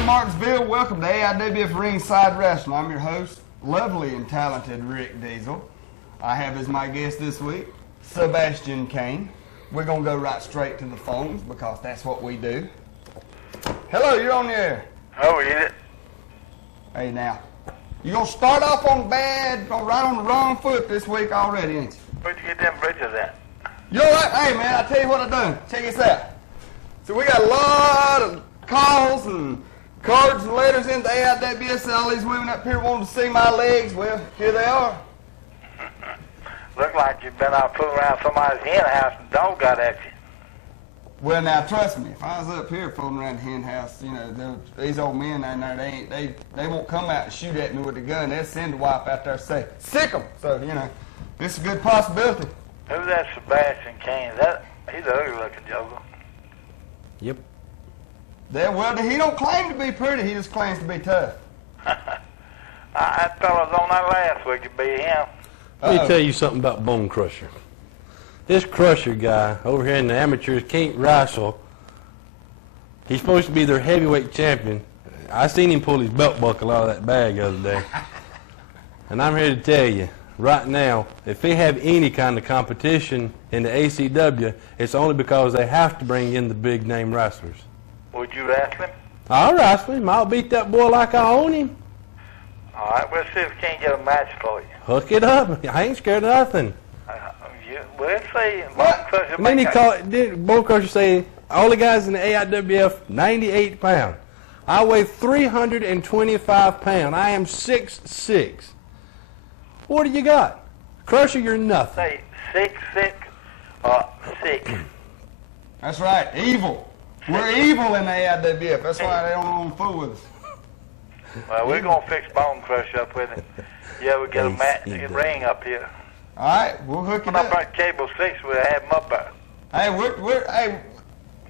there, Martinsville. Welcome to AIWF Ringside Wrestling. I'm your host, lovely and talented Rick Deezel. I have as my guest this week, Sebastian Kane. We're going to go right straight to the phones because that's what we do. Hello, you're on the air. Oh, yeah. Hey, now, you're going to start off on bad, right on the wrong foot this week already, ain't you? Where'd you get them bridges at? You all right? Hey, man, I'll tell you what I've done. Check this out. So we got a lot of calls and cards and letters into AIWS, and all these women up here wanting to see my legs. Well, here they are. Look like you've been out fooling around somebody's hen house and dog got at you. Well, now, trust me, if I was up here fooling around the hen house, you know, these old men down there, they won't come out and shoot at me with a gun. They'll send a wife out there and say, sick 'em. So, you know, this is a good possibility. Who's that Sebastian Kane? He's an ugly-looking joker. Yep. Well, he don't claim to be pretty. He just claims to be tough. That fella was on that last week to be him. Let me tell you something about Bone Crusher. This Crusher guy over here in the amateurs can't wrestle. He's supposed to be their heavyweight champion. I seen him pull his belt buckle out of that bag the other day. And I'm here to tell you, right now, if they have any kind of competition in the ACW, it's only because they have to bring in the big name wrestlers. Would you wrestle him? I'll wrestle him. I'll beat that boy like I own him. All right, we'll see if we can't get a match for you. Hook it up. I ain't scared of nothing. We'll see. And then he called, Bone Crusher saying, all the guys in the AIWF, 98 pounds. I weigh 325 pounds. I am 6'6". What do you got? Crusher, you're nothing. Say 6'6". That's right, evil. We're evil in the AIWF. That's why they don't want to fool with us. Well, we're going to fix Bone Crusher up with it. Yeah, we get a ring up here. All right, we'll hook it up. About cable 6, we'll have them up there. Hey, hey,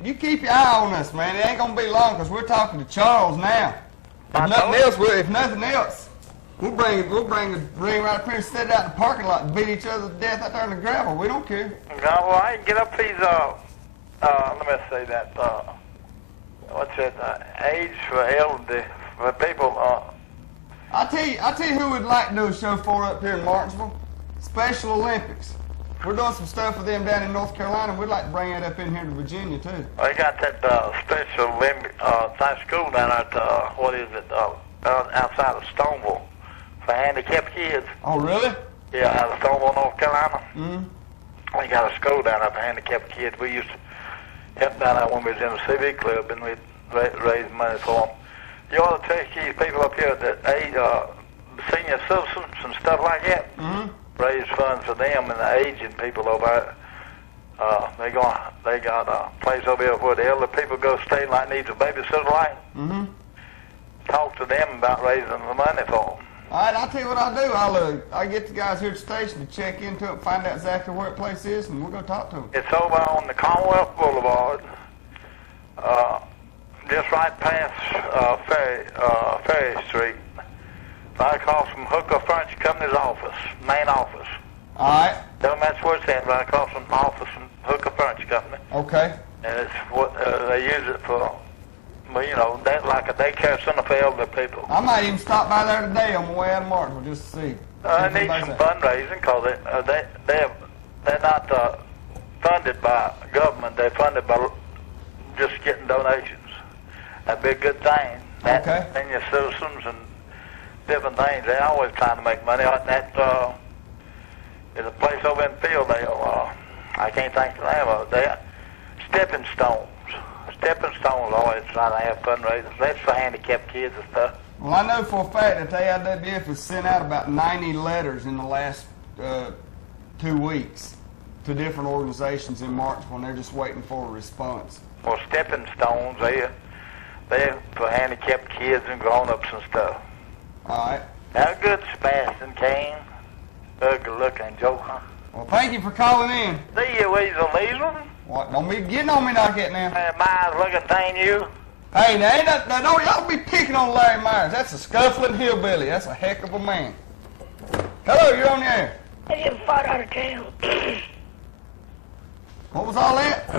you keep your eye on us, man. It ain't gonna be long because we're talking to Charles now. If nothing else, we'll bring the ring right up here and set it out in the parking lot and beat each other to death out there in the gravel. We don't care. No, well, I can get up these. Let me say that. What's that? Age for elderly for people. I'll tell you who would like to do a show for up here in Martinsville. Special Olympics. We're doing some stuff with them down in North Carolina. We'd like to bring that up in here to Virginia, too. They got that Special Olympic school down at, outside of Stoneville for handicapped kids. Oh, really? Yeah, out of Stoneville, North Carolina. Mm-hmm. We got a school down there for handicapped kids. We used to help down there when we was in the CV club, and we'd raise money for them. You ought to take these people up here that age, senior citizens and stuff like that. Mm-hmm. Raise funds for them and the aging people over there. They got a place over here where the elderly people go stay like needs a babysitter like. Mm-hmm. Talk to them about raising the money for them. All right, I'll tell you what I'll do. I'll get the guys here at the station to check into it, find out exactly where the place is, and we'll go talk to them. It's over on the Commonwealth Boulevard, just right past Ferry Street. Right across from Hooker Furniture Company's office, main office. All right. Tell them that's where it's at, right across from the office from Hooker Furniture Company. Okay. And it's what they use it for, well, you know, like a daycare center for elderly people. I might even stop by there today on my way out of Martinsville just to see. I need some fundraising because they're not funded by government. They're funded by just getting donations. That'd be a good thing. Okay. Senior citizens and different things. They're always trying to make money. That there's a place over in Fieldale. I can't think of the name of it. They're Stepping Stones. Stepping Stones always trying to have fundraisers. That's for handicapped kids and stuff. Well, I know for a fact that the AIWF has sent out about 90 letters in the last 2 weeks to different organizations in Martinsville, and they're just waiting for a response. Well, Stepping Stones, they're for handicapped kids and grown-ups and stuff. All right. Now, good Sebastian Kane. Ugly-looking joker. Well, thank you for calling in. See you, weasel. What? Don't be getting on me like that now. Myers-looking thing, you. Hey, now don't y'all be picking on Larry Myers. That's a scuffling hillbilly. That's a heck of a man. Hello, you're on the air. Have you ever fought out of town? What was all that?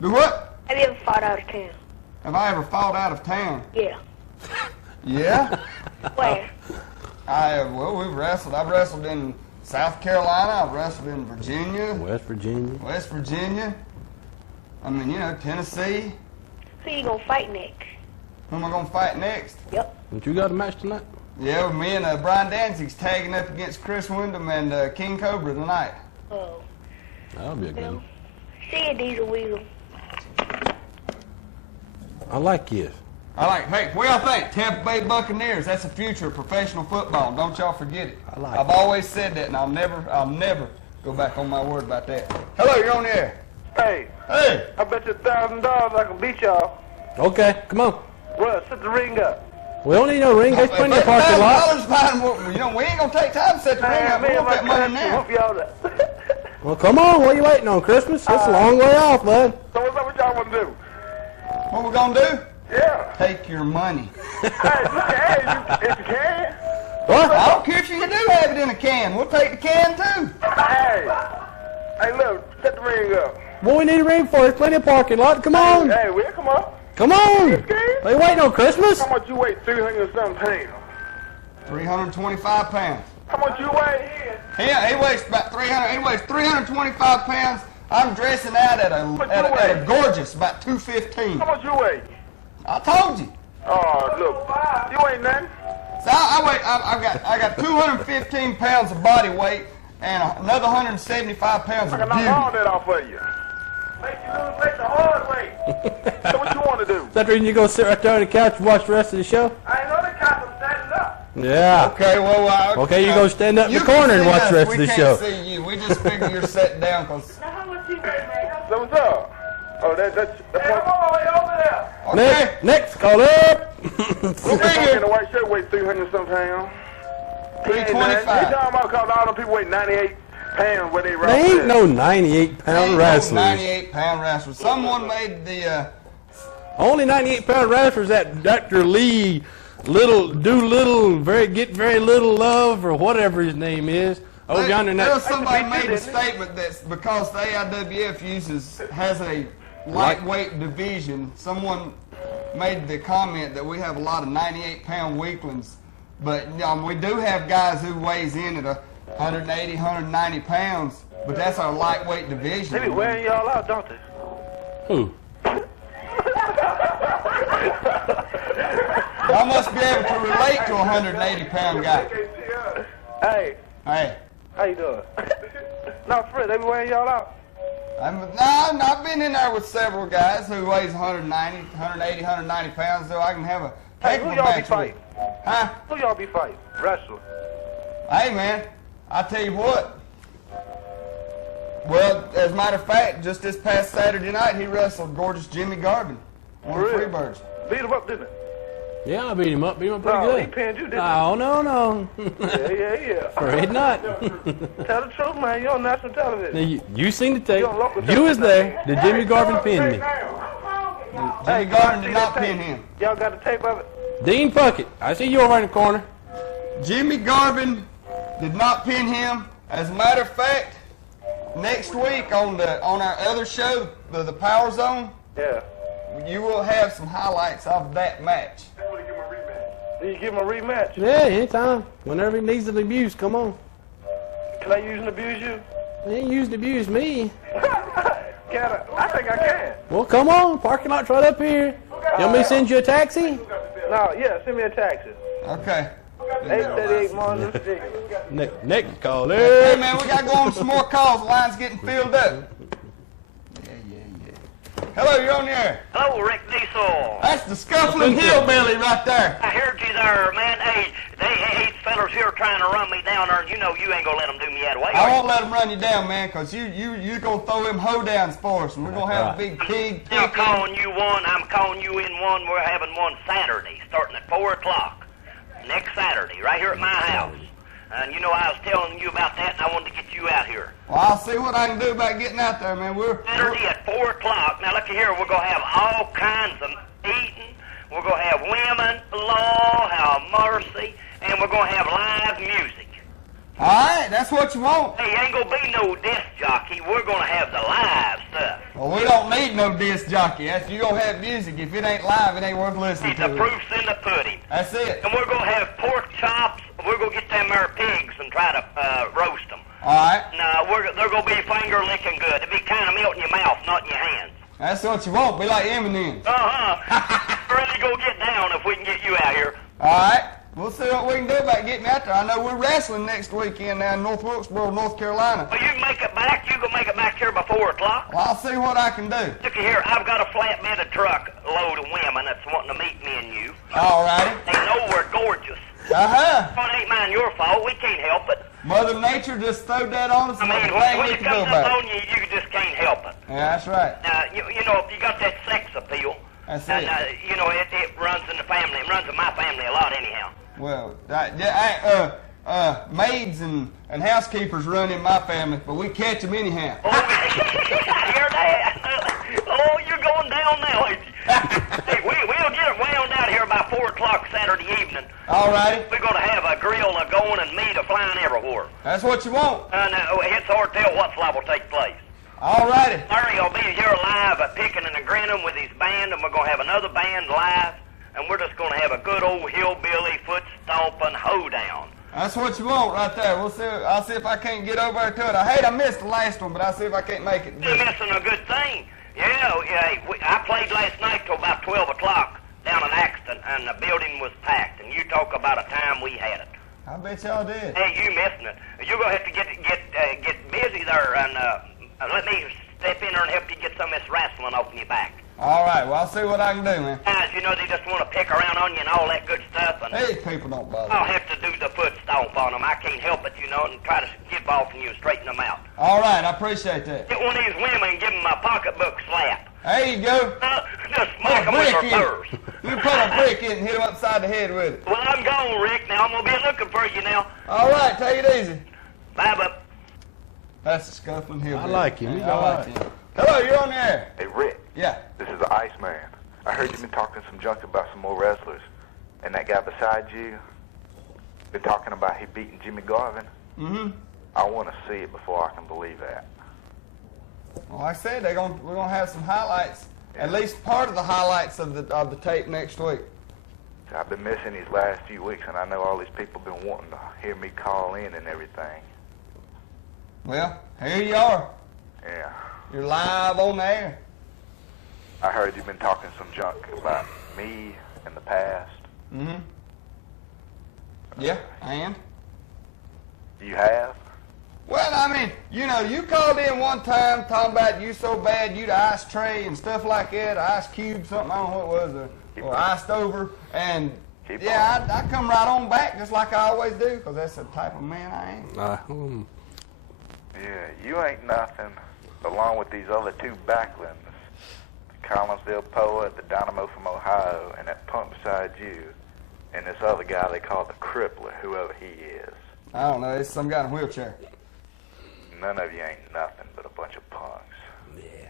Do what? Have you ever fought out of town? Have I ever fought out of town? Yeah. Yeah? Where? Well, we've wrestled. I've wrestled in South Carolina. I've wrestled in Virginia. West Virginia. West Virginia. I mean, you know, Tennessee. Who you gonna fight next? Who am I going to fight next? Yep. Don't you got a match tonight? Yeah, me and Brian Danzig's tagging up against Chris Wyndham and King Cobra tonight. Oh. That'll be a good Well, one. see you, Diesel Weasel. I like this. Hey, what y'all think? Tampa Bay Buccaneers, that's the future of professional football. Don't y'all forget it. I like I've it. always said that, and I'll never go back on my word about that. Hello, you're on the air. Hey, Hey, I bet you $1,000 I can beat y'all. Okay, come on. Well, set the ring up. We don't need no ring. There's plenty of parking lot. $1,000, you know, we ain't gonna take time to set the ring up. We want that money now. Whoop y'all that. Well, come on. What are you waiting on, Christmas? It's a long way off, bud. So what's up with y'all want to do? What we gonna do? Yeah. Take your money. Hey, if you can. What? I don't care if you do have it in a can. We'll take the can too. Hey, look, set the ring up. What we need a ring for? There's plenty of parking lot. Come on. Hey, Will, come on. Come on. You scared? Are you waiting on Christmas? How much you weigh? 300-something pounds. 325 pounds. How much you weigh? He weighs about 300. He weighs 325 pounds. I'm dressing out at a gorgeous about 215. How much you weigh? I told you. Oh, look, you ain't nothing. So I got 215 pounds of body weight and another 175 pounds I of can knock all beauty. that off of you. Make you lose weight the hard way. So what you want to do? Is that the reason you go sit right there on the couch and watch the rest of the show? I ain't know the couch. I'm standing up. Yeah. Okay, well, Okay, you go stand up in you the corner can and see watch us. the rest of the show. We can't see you. We just figure you're sitting down because. Now, how much you weigh, man? So what's up? Oh, that's hey, come on, way over there. Okay, Next, call up. we'll be That in here. the white shirt weighs 300-something pounds. 325. He talking about because all the people weigh 98 pounds where they run. There ain't no 98-pound wrestlers. 98-pound wrestlers. Someone made the. Only 98-pound wrestlers that Dr. Lee get very little love or whatever his name is. Over yonder in There was that. somebody made a statement that's because the AIWF has a lightweight division. Someone made the comment that we have a lot of 98-pound weaklings, but we do have guys who weighs in at 180, 190 pounds. But that's our lightweight division. They be wearing y'all out, don't they? Who? Y'all must be able to relate to a 180-pound guy. Hey, Hey. how you doing? No, Fred, they be wearing y'all out. I've been in there with several guys who weighs 190, 180, 190 pounds, so I can have a Hey, heck who of a y'all be match with. fighting? Huh? Who y'all be fighting? Wrestler. Hey, man, I tell you what. Well, as a matter of fact, just this past Saturday night, he wrestled gorgeous Jimmy Garvin, one of the For real? Freebirds. Beat him up, didn't Yeah, I beat him up. Beat him up pretty No, good. he pinned you, didn't No. he? Yeah. Afraid not. Tell the truth, man. You on national Now, television. you seen the tape. You on local You was television. there. Did Jimmy Garvin pin me? Jimmy Garvin did not pin him. Y'all got the tape of it? Dean Puckett. I see you over in the corner. Jimmy Garvin did not pin him. As a matter of fact, next week on our other show, the Power Zone, Yeah. you will have some highlights of that match. Did you give him a rematch? Yeah, anytime. Whenever he needs an abuse, come on. Can I use and abuse you? He ain't used to abuse me. Can I? I think I can. Well, come on. Parking lot's right up here. You want me to send you a taxi? No, yeah, send me a taxi. Okay. 838 Martin Street. Next call. Hey, There. man, we got to go on some more calls. The line's getting filled up. Hello, you're on the air. Hello, Rick Deezel. That's the scuffling hillbilly right there. I heard you there, man. Hey, these fellas here trying to run me down there, and you know you ain't gonna let them do me that way. I won't let him run you down, man, because you're going to throw them hoedowns for us, and we're going to have a big pig I'm kicking. calling you one. I'm calling you in one. We're having one Saturday, starting at 4 o'clock. Next Saturday, right here at my house. And you know I was telling you about that, and I wanted to get you out here. Well, I'll see what I can do about getting out there, man. Saturday at 4 o'clock. Now, look here. We're going to have all kinds of eating. We're going to have women, law, have mercy, and we're going to have live music. All right, that's what you want. Hey, ain't gonna be no disc jockey. We're gonna have the live stuff. Well, we don't need no disc jockey. That's, you gonna have music. If it ain't live, it ain't worth listening The to. proof's in the pudding. That's it. And we're gonna have pork chops. We're gonna get them there pigs and try to roast them. All right, Now, they're gonna be finger licking good. It'll be kind of melt in your mouth, not in your hands. that's what you want. Be like M&M's. Really go get down if we can get you out here. All right, we'll see what we can do about getting out there. I know we're wrestling next weekend down in North Wilkesboro, North Carolina. Well, you can make it back. You can make it back here by 4 o'clock. Well, I'll see what I can do. Looky here, I've got a flatbed of truck load of women that's wanting to meet me and you. All righty. They know we're gorgeous. Uh-huh. Well, it ain't mine your fault. We can't help it. Mother Nature just throwed that on us. I And mean, nothing when we it can do comes up about it. on you, you just can't help it. Yeah, that's right. You know, if you got that sex appeal, That's and, it. you know, it runs in the family. It runs in my family a lot anyhow. Well, maids and housekeepers run in my family, but we catch them anyhow. Oh, I hear that. Oh, you're going down now, ain't you? Hey, we'll get it wound out here by 4 o'clock Saturday evening. All righty. We're going to have a grill going and meat flying everywhere. That's what you want. And it's hard to tell what's liable to take place. All righty. Surry will be here live at Picking and a Grinning with his band, and we're going to have another band live, and we're just going to have a good old hillbilly foot-stomping hoedown. That's what you want right there. We'll see. I'll see if I can't get over there to it. I hate I missed the last one, but I'll see if I can't make it. You're missing a good thing. Yeah, I played last night till about 12 o'clock down in Axton, and the building was packed, and you talk about a time we had it. I bet y'all did. Hey, you missing it. You're going to have to get busy there, and let me step in there and help you get some of this wrestling off your back. All right. Well, I'll see what I can do, man. Guys, you know, they just want to pick around on you and all that good stuff, and These people don't bother. I'll have to do the foot stomp on them. I can't help it, you know, and try to get off and you and straighten them out. All right. I appreciate that. Get one of these women and give them a pocketbook slap. There you go. Just Put smack a them with brick their in furs. it. You put a brick in it and hit them upside the head with it. Well, I'm gone, Rick. Now I'm going to be looking for you now. All right. Take it easy. Bye, bub. That's a scuffling hillbilly. I like him. He's I all like right. him. Hello, you're on the air. Hey, Rick, Yeah. this is the Iceman. I heard you've been talking some junk about some more wrestlers. And that guy beside you been talking about he beating Jimmy Garvin. Mm-hmm. I want to see it before I can believe that. Well, like I said, we're gonna have some highlights. At least part of the highlights of the tape next week. So I've been missing these last few weeks, and I know all these people been wanting to hear me call in and everything. Well, here you are. Yeah. You're live on the air. I heard you've been talking some junk about me in the past. Mm-hmm. Yeah, and? You have? Well, I mean, you know, you called in one time talking about you so bad you the ice tray and stuff like that, ice cube, something, I don't know what it was, or iced over, and Keep yeah, I come right on back just like I always do, because that's the type of man I am. Yeah, you ain't nothing along with these other two Backlunds. The Collinsville Poet, the Dynamo from Ohio, and that punk beside you, and this other guy they call the Crippler, whoever he is. I don't know, it's some guy in a wheelchair. None of you ain't nothing but a bunch of punks. Yeah.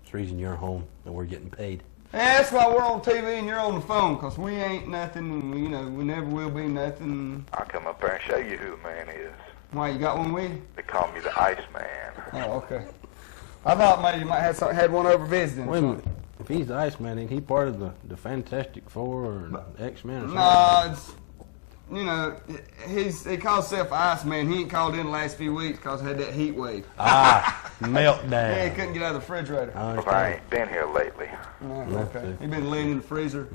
It's the reason you're home and we're getting paid. Yeah, that's why we're on TV and you're on the phone, because we ain't nothing, and, you know, we never will be nothing. I'll come up there and show you who the man is. Why, you got one with you? They call me the Iceman. Oh, okay. I thought maybe you might have had one over visiting. Wait a minute. If he's the Iceman, ain't he part of the Fantastic Four or X-Men or something? No, it's, you know, he calls himself Iceman. He ain't called in the last few weeks because he had that heat wave. Meltdown. Yeah, he couldn't get out of the refrigerator. I Well, I understand. ain't been here lately. Yeah, okay. He been laying in the freezer,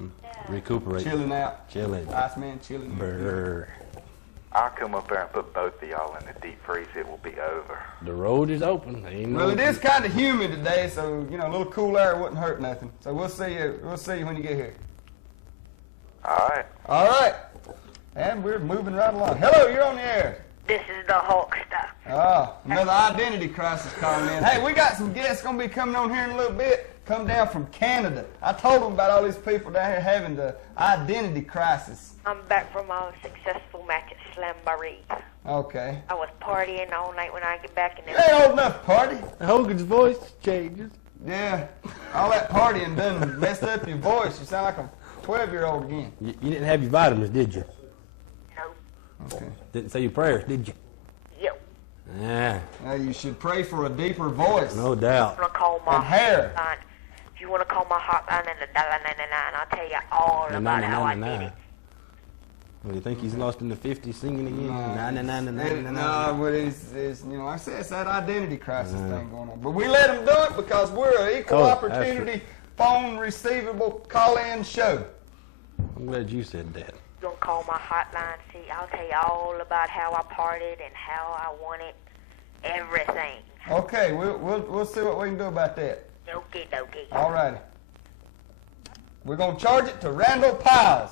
Recuperate. chilling out. Chilling. Iceman chilling. Brr. I'll come up there and put both of y'all in the deep freeze. It will be over. The road is open. Ain't Well, no- it is kind of humid today, so you know a little cool air wouldn't hurt nothing. So we'll see you. We'll see you when you get here. All right. All right. And we're moving right along. Hello, you're on the air. This is the Hulkster. Oh, another identity crisis calling in. Hey, we got some guests going to be coming on here in a little bit. Come down from Canada. I told them about all these people down here having the identity crisis. I'm back from a successful match at Slamboree. Okay. I was partying all night when I get back, and You ain't old enough to party. Hogan's voice changes. Yeah. All that partying done messed up your voice. You sound like a 12-year-old again. You didn't have your vitamins, did you? no. Okay. Didn't say your prayers, did you? Yep. Yeah, Now you should pray for a deeper voice no doubt. I'm gonna call my and hair. hotline. If you wanna call my hotline in the $1.99, I'll tell you all about how I did it. Well, you think he's lost in the 50s singing again? No, but it's you know, like I said, it's that identity crisis thing going on. But we let them do it because we're an equal opportunity phone receivable call-in show. I'm glad you said that. You're gonna call my hotline. See, I'll tell you all about how I partied and how I won it. Everything. Okay, we'll see what we can do about that. Okie dokie. All righty. We're gonna charge it to Randall Piles.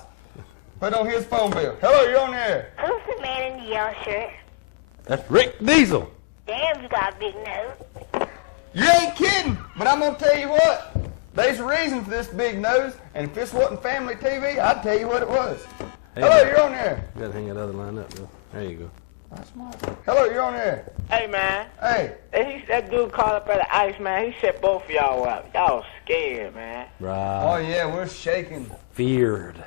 Put on his phone bill. Hello, you're on the air. Who's the man in the yellow shirt? That's Rick Deezel. Damn, you got a big nose. You ain't kidding, but I'm gonna tell you what. There's a reason for this big nose, and if this wasn't family TV, I'd tell you what it was. Hey, Hello, you're on the air. You gotta hang that other line up, though. There you go. That's my. Hello, you're on the air. Hey, man. Hey. That dude called up at the ice, man. He set both of y'all up. Y'all scared, man. Right. Oh yeah, we're shaking. Feared.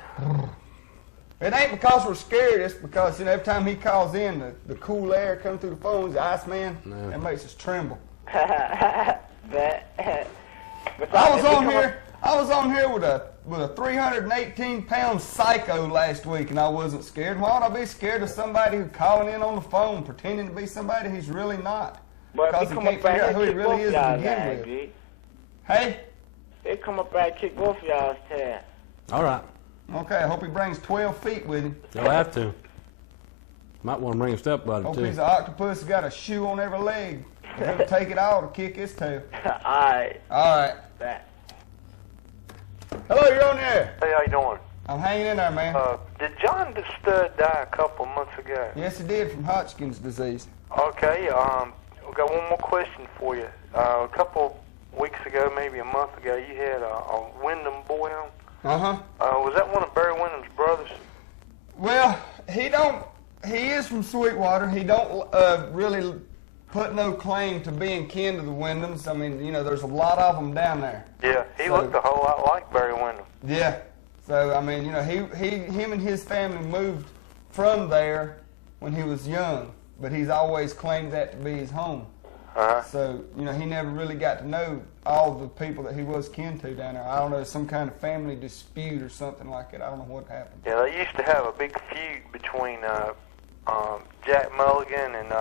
It ain't because we're scared. It's because every time he calls in, the cool air comes through the phones. The Iceman, that makes us tremble. I was on here with a 318-pound psycho last week, and I wasn't scared. Why would I be scared of somebody who's calling in on the phone, pretending to be somebody he's really not? Because he can't figure out who he really is to begin with. Hey? They come up there and kick both of y'all's tail. All right. Okay, I hope he brings 12 feet with him. You'll have to. Might want to bring a stepbrother, Hope too. he's an octopus who's got a shoe on every leg. He'll take it all to kick his tail. Alright. All right. Hello, you're on the air. Hey, how you doing? I'm hanging in there, man. Did John the Stud die a couple months ago? Yes, he did, from Hodgkin's disease. Okay, we've got one more question for you. A couple weeks ago, maybe a month ago, you had a Wyndham boy on. Uh-huh. Was that one of Barry Wyndham's brothers? Well, he is from Sweetwater. He don't really put no claim to being kin to the Wyndhams. I mean, there's a lot of them down there. Yeah, he looked a whole lot like Barry Wyndham. Yeah. So, I mean, him and his family moved from there when he was young, but he's always claimed that to be his home. Uh-huh. So, he never really got to know all the people that he was kin to down there. I don't know, some kind of family dispute or something like that. I don't know what happened. Yeah, they used to have a big feud between Jack Mulligan and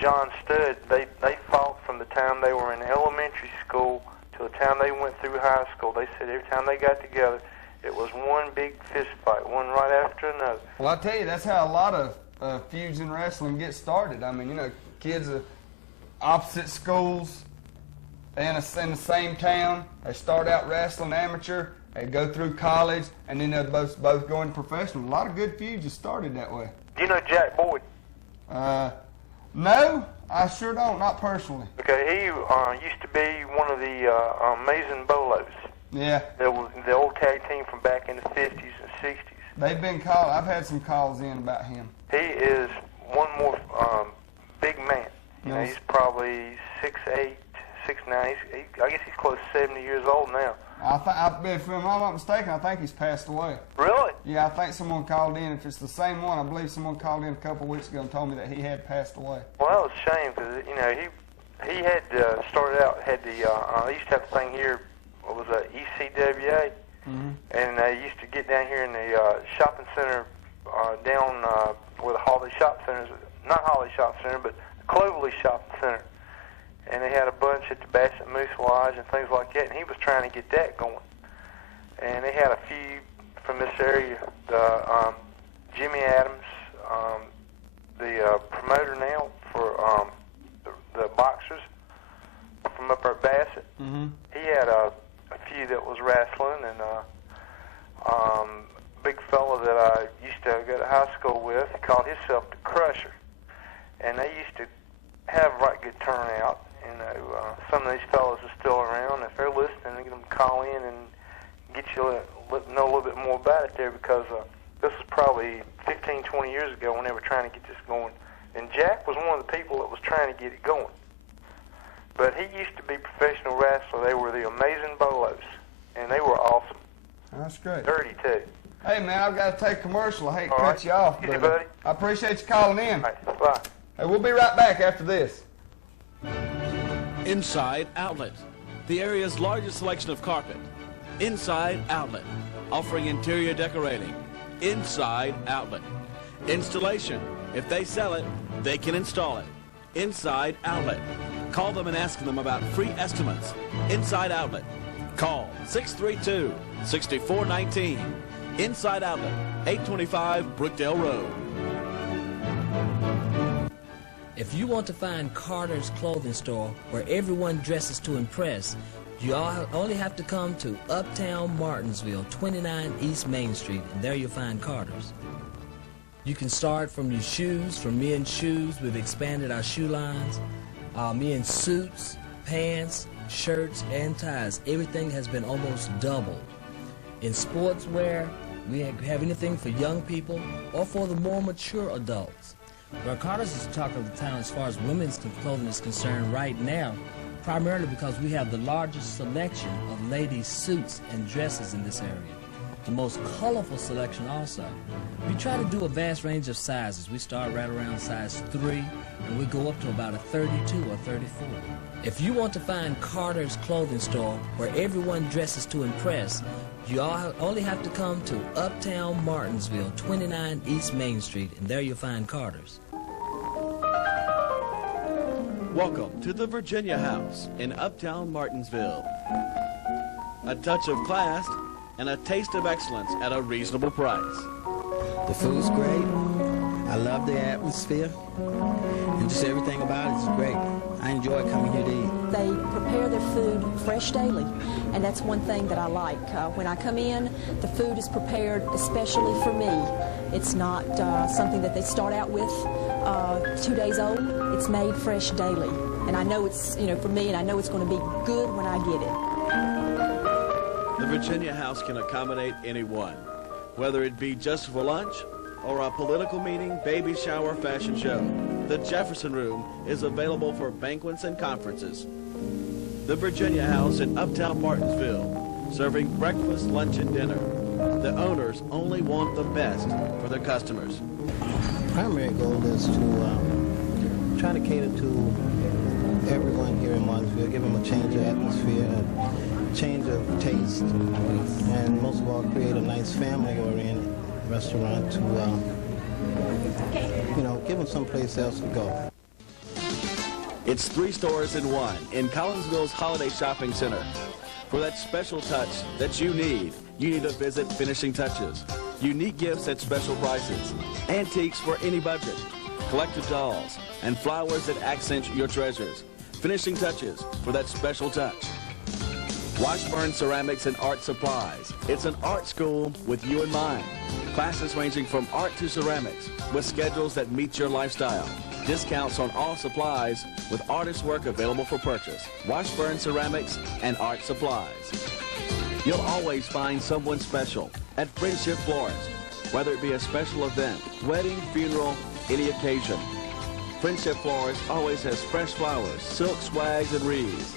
John Studd. They fought from the time they were in elementary school to the time they went through high school. They said every time they got together, it was one big fist fight, one right after another. Well, I tell you, that's how a lot of feuds in wrestling get started. I mean, kids of opposite schools in the same town. They start out wrestling amateur. They go through college, and then they both go into professional. A lot of good feuds have started that way. Do you know Jack Boyd? No, I sure don't. Not personally. Okay, he used to be one of the Amazing Bolos. Yeah. There was the old tag team from back in the 50s and 60s. They've been called. I've had some calls in about him. He is one more big man. He's probably 6'8", 6'9". I guess he's close to 70 years old now. If I'm not mistaken, I think he's passed away. Really? Yeah, I think someone called in. If it's the same one, I believe someone called in a couple of weeks ago and told me that he had passed away. Well, that was a shame because he had started out he used to have a thing here. What was that? ECWA, and they used to get down here in the shopping center down where the Holiday Shop Center is. Not Holiday Shop Center, but Cloverly Shopping Center. And they had a bunch at the Bassett Moose Lodge and things like that, and he was trying to get that going. And they had a few from this area. Jimmy Adams, the promoter now for the boxers from up at Bassett. He had a few that was wrestling, and big fella that I used to go to high school with, he called himself the Crusher. And they used to have right good turnout. Some of these fellas are still around. If they're listening, they get them to call in and get you know a little bit more about it there, because this was probably 15, 20 years ago when they were trying to get this going. And Jack was one of the people that was trying to get it going. But he used to be a professional wrestler. They were the Amazing Bolos, and they were awesome. That's great. Dirty, too. Hey, man, I've got to take a commercial. I hate to All cut right. you off, Easy, but buddy. I appreciate you calling in. All right, bye. Hey, we'll be right back after this. Inside Outlet, the area's largest selection of carpet. Inside Outlet, offering interior decorating. Inside Outlet. Installation. If they sell it, they can install it. Inside Outlet. Call them and ask them about free estimates. Inside Outlet. Call 632-6419. Inside Outlet, 825 Brookdale Road. If you want to find Carter's Clothing Store, where everyone dresses to impress, you only have to come to Uptown Martinsville, 29 East Main Street, and there you'll find Carter's. You can start from your shoes. For men's shoes, we've expanded our shoe lines. Men's suits, pants, shirts, and ties. Everything has been almost doubled. In sportswear, we have anything for young people or for the more mature adults. Well, Carter's is the talk of the town as far as women's clothing is concerned right now, primarily because we have the largest selection of ladies' suits and dresses in this area. The most colorful selection also. We try to do a vast range of sizes. We start right around size 3, and we go up to about a 32 or 34. If you want to find Carter's Clothing Store, where everyone dresses to impress, you only have to come to Uptown Martinsville, 29 East Main Street, and there you'll find Carter's. Welcome to the Virginia House in Uptown Martinsville. A touch of class and a taste of excellence at a reasonable price. The food's great. I love the atmosphere. And just everything about it is great. I enjoy coming here to eat. They prepare their food fresh daily, and that's one thing that I like. When I come in, the food is prepared especially for me. It's not something that they start out with 2 days old. It's made fresh daily. And I know it's, for me, and I know it's going to be good when I get it. The Virginia House can accommodate anyone, whether it be just for lunch or a political meeting, baby shower, fashion show. The Jefferson Room is available for banquets and conferences. The Virginia House in Uptown Martinsville, serving breakfast, lunch, and dinner. The owners only want the best for their customers. Primary goal is to try to cater to everyone here in Martinsville, give them a change of atmosphere, a change of taste, and most of all create a nice family-oriented restaurant to, give them someplace else to go. It's 3 stores in one in Collinsville's Holiday Shopping Center. For that special touch that you need to visit Finishing Touches. Unique gifts at special prices, antiques for any budget, collector dolls, and flowers that accent your treasures. Finishing Touches for that special touch. Washburn Ceramics and Art Supplies. It's an art school with you in mind. Classes ranging from art to ceramics with schedules that meet your lifestyle. Discounts on all supplies with artist work available for purchase. Washburn Ceramics and Art Supplies. You'll always find someone special at Friendship Florist, whether it be a special event, wedding, funeral, any occasion. Friendship Florist always has fresh flowers, silk swags, and wreaths,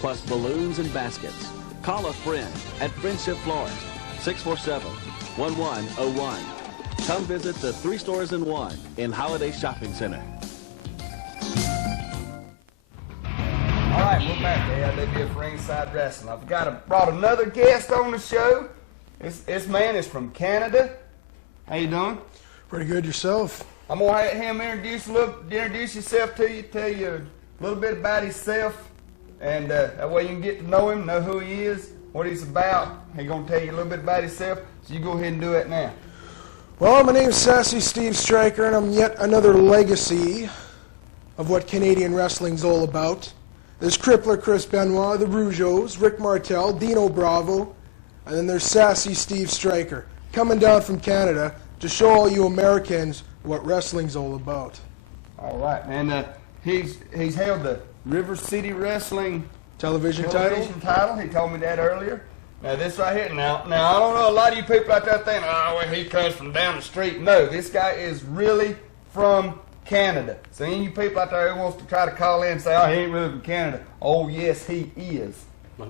plus balloons and baskets. Call a friend at Friendship Florist, 647-1101. Come visit the 3 stores in one in Holiday Shopping Center. All right, we're back to AIWF Ringside Wrestling. I've brought another guest on the show. This man is from Canada. How you doing? Pretty good yourself. I'm gonna have him introduce yourself to you, tell you a little bit about himself, and that way you can get to know him, know who he is, what he's about. He's gonna tell you a little bit about himself. So you go ahead and do it now. Well, my name's Sassy Steve Stryker, and I'm yet another legacy of what Canadian wrestling's all about. There's Crippler Chris Benoit, the Rougeaus, Rick Martel, Dino Bravo, and then there's Sassy Steve Stryker, coming down from Canada to show all you Americans what wrestling's all about. All right, and he's held the River City Wrestling television title. He told me that earlier. Now this right here, now I don't know, a lot of you people out there think, oh, well, he comes from down the street. No, this guy is really from Canada. So any of you people out there who wants to try to call in and say, oh, he ain't really from Canada. Oh, yes, he is.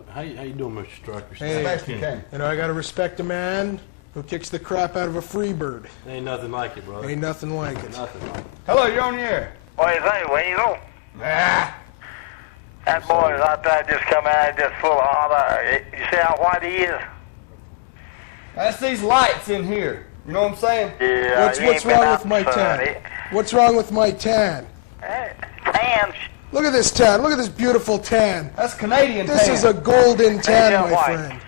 How you doing, Mr. Stryker? Hey, Sebastian Kane. I got to respect a man who kicks the crap out of a free bird. Ain't nothing like it, brother. Ain't nothing like it. Nothing like it. Hello, you're on the air. What do you think, Weasel? Ah, That boy's out there just come out just full of hot air. You see how white he is? that's these lights in here. You know what I'm saying? Yeah. What's wrong with my tan? What's wrong with my tan? Tan. Look at this tan. Look at this beautiful tan. That's Canadian This tan. is a golden tan, Yeah, my white. friend.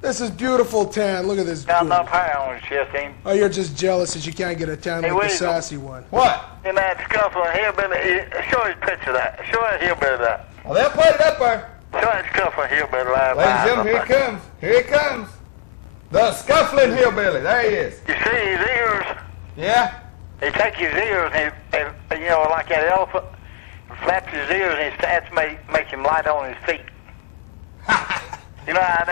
This is beautiful tan. Look at this. Got beauty. enough hair on his chest, ain't Oh, you're just jealous that you can't get a tan Hey, like the Weasel. sassy one. What? in that scuffling hillbilly. Show his picture of that. Show that hillbilly that. Well, they'll put it up there. Show that scuffling hillbilly right Ladies and gentlemen, here he comes. Here he comes. The scuffling hillbilly. There he is. You see his ears? Yeah? He takes his ears and you know, like that elephant, flaps his ears and his stats makes him light on his feet. You know how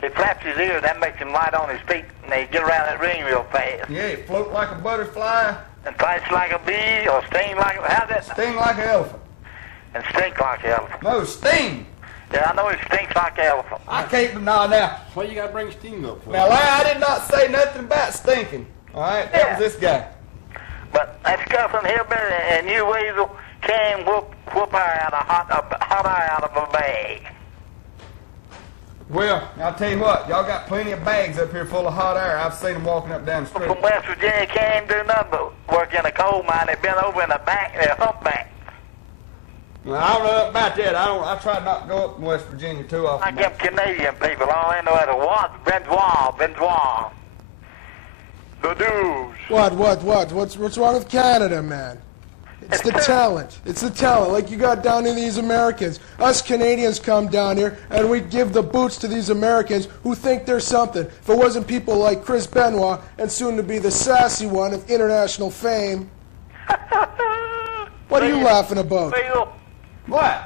he flaps his ears, that makes him light on his feet, and they get around that ring real fast. Yeah, he float like a butterfly. And fights like a bee, or sting like how's that? Sting like an elephant. And stink like an elephant. No, sting. Yeah, I know he stinks like an elephant. I can't deny now. Why you gotta bring Sting up for? Now, Larry, I did not say nothing about stinking. All right? That was this guy. But that scuffling hillbilly and you, Weasel, can whoop air out of hot air out of a bag. Well, I'll tell you what. Y'all got plenty of bags up here full of hot air. I've seen them walking up down the street. From West Virginia can't do nothing but work in a coal mine. They've been over in the back, they're humpback. Well, I don't know about that. I try not to go up in West Virginia too often. Like them Canadian people, all they know is Benoit. The dudes. What's wrong with Canada, man? It's the talent. It's the talent, like you got down in these Americans. Us Canadians come down here, and we give the boots to these Americans who think they're something. If it wasn't people like Chris Benoit, and soon to be the sassy one of international fame. What are you laughing about? What?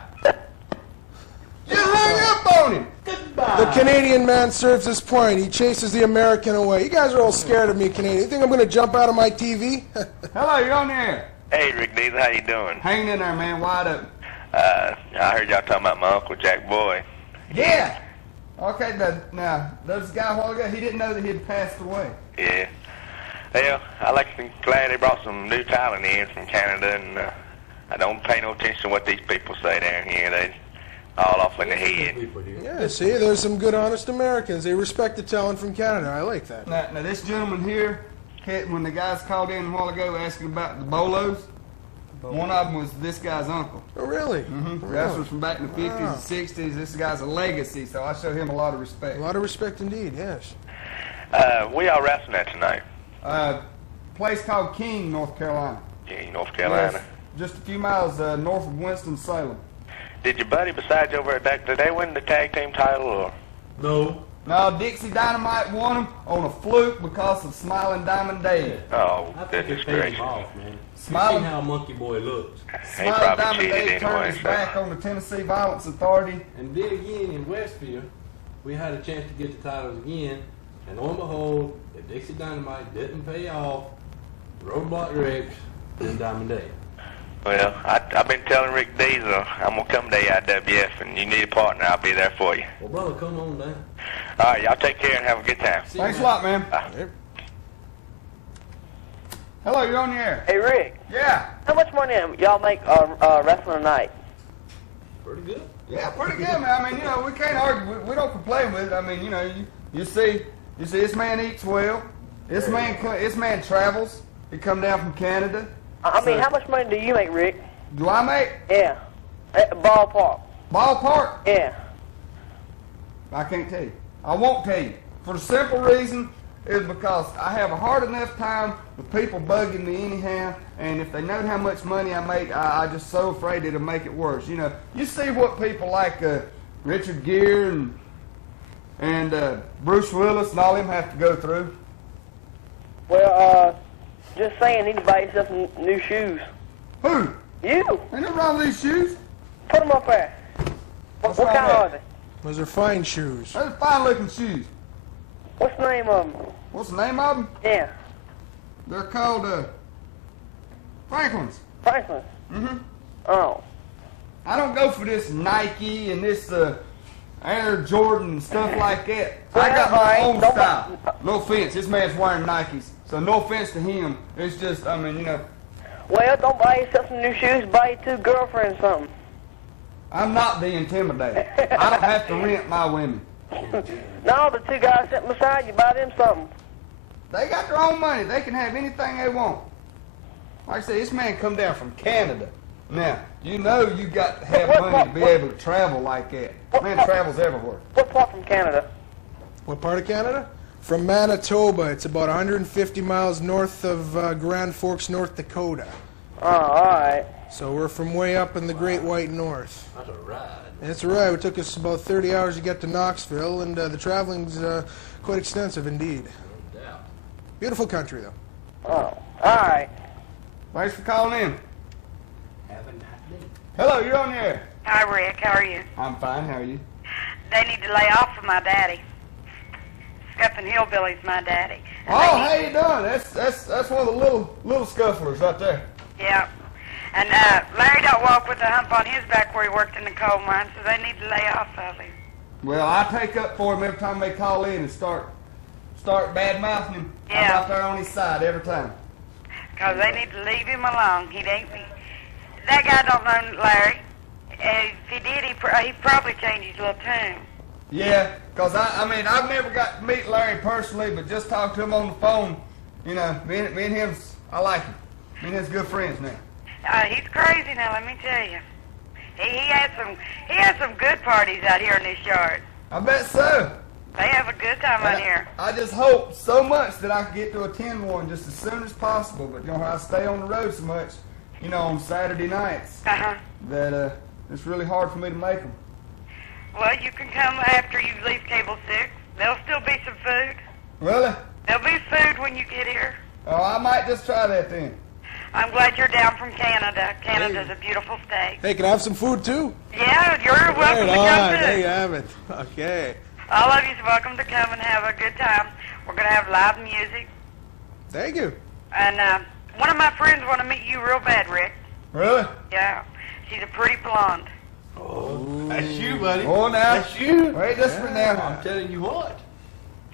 You hung up on him. The Canadian man serves his point. He chases the American away. You guys are all scared of me, Canadian. You think I'm going to jump out of my TV? Hello, you're on the air. Hey, Rick Deezel, how you doing? Hanging in there, man, wide open. I heard y'all talking about my Uncle Jack Boy. Yeah. Okay, now, there was a guy a while ago, he didn't know that he had passed away. Yeah. Well, I like to be glad they brought some new talent in from Canada, and I don't pay no attention to what these people say down here. They all off in the head. Yeah, see, there's some good, honest Americans. They respect the talent from Canada. I like that. Now this gentleman here, when the guys called in a while ago asking about the bolos, one of them was this guy's uncle. Oh, really? Mm-hmm. Really? Wrestlers from back in the 50s and 60s. This guy's a legacy, so I show him a lot of respect. A lot of respect indeed, yes. We all wrestling at tonight. Place called King, North Carolina. Yeah, North Carolina. Yes, just a few miles north of Winston-Salem. Did your buddy besides over at that, did they win the tag team title or? No. No, Dixie Dynamite won them on a fluke because of Smiling Diamond Dave. Oh, I think goodness they paid gracious. him off, man. Smiling- You seen how Monkey Boy looks. He Smiling probably Diamond cheated Dave turned anyway, his so. back on the Tennessee Violence Authority. And then again in Westfield, we had a chance to get the titles again, and lo and behold, if Dixie Dynamite didn't pay off, Roadblock Rex and Diamond Dave. Well, I've been telling Rick Deezel I'm going to come to AIWF, and you need a partner, I'll be there for you. Well, brother, come on down. All right, y'all take care and have a good time. Thanks a lot, man. Hello, you're on the air. Hey, Rick. Yeah. How much money y'all make wrestling tonight? Pretty good. Yeah, pretty good, man. I mean, you know, we can't argue. We don't complain with it. I mean, you know, you see, this man eats well. This man travels. He come down from Canada. I mean, how much money do you make, Rick? Do I make? Yeah. Ballpark. Ballpark? Yeah. I can't tell you. I won't tell you. For the simple reason is because I have a hard enough time with people bugging me anyhow, and if they know how much money I make, I'm just so afraid it'll make it worse. You know, you see what people like Richard Gere and Bruce Willis and all them have to go through. Well, just saying, need to buy yourself some new shoes. Who? You. Ain't nothing wrong with these shoes. Put them up there. What wrong kind with are it? they? Those are fine shoes. Those are fine-looking shoes. What's the name of them? What's the name of them? Yeah. They're called Franklin's. Franklin. Mm-hmm. Oh. I don't go for this Nike and this Air Jordan, and stuff like that. Well, I got my all own right, style. No offense, this man's wearing Nikes, so no offense to him. It's just, I mean, you know. Well, don't buy yourself some new shoes. Buy your 2 girlfriends something. I'm not being intimidated. I don't have to rent my women. No, the 2 guys sitting beside you, buy them something. They got their own money. They can have anything they want. Like I said, this man come down from Canada. Now, you know you got to have money to be able to travel like that. Man travels everywhere. What part from Canada? What part of Canada? From Manitoba. It's about 150 miles north of Grand Forks, North Dakota. Oh, all right. So we're from way up in the Great White North. That's a ride. That's right. It took us about 30 hours to get to Knoxville, and the traveling's quite extensive indeed. No doubt. Beautiful country, though. Oh, all right. Thanks for calling in. Have a nice day. Hello, you're on the air. Hi, Rick. How are you? I'm fine. How are you? They need to lay off of my daddy. Scuffing Hillbilly's my daddy. And Oh, how you doing? That's one of the little scufflers right there. Yeah. And Larry don't walk with a hump on his back where he worked in the coal mine, so they need to lay off of him. Well, I take up for him every time they call in and start bad mouthing him. I'm Yeah. out there on his side every time. Because they need to leave him alone. He ain't. That guy don't know Larry. If he did, he'd probably change his little tune. Yeah, because I mean, I've never got to meet Larry personally, but just talk to him on the phone. You know, me and him, I like him. Me and him's good friends now. He's crazy now, let me tell you. He had some good parties out here in this yard. I bet so. They have a good time out here. I just hope so much that I can get to attend one just as soon as possible. But you know, I stay on the road so much, you know, on Saturday nights that it's really hard for me to make them. Well, you can come after you leave Cable 6. There'll still be some food. Really? There'll be food when you get here. Oh, I might just try that then. I'm glad you're down from Canada. Canada's a beautiful state. Hey, can I have some food, too? Yeah, you're welcome to Right come on. too. There you have it. Okay. All of you's welcome to come and have a good time. We're going to have live music. Thank you. And one of my friends want to meet you real bad, Rick. Really? Yeah. She's a pretty blonde. Oh, that's you, buddy. Oh, now. That's you. Wait just a minute now. I'm telling you what.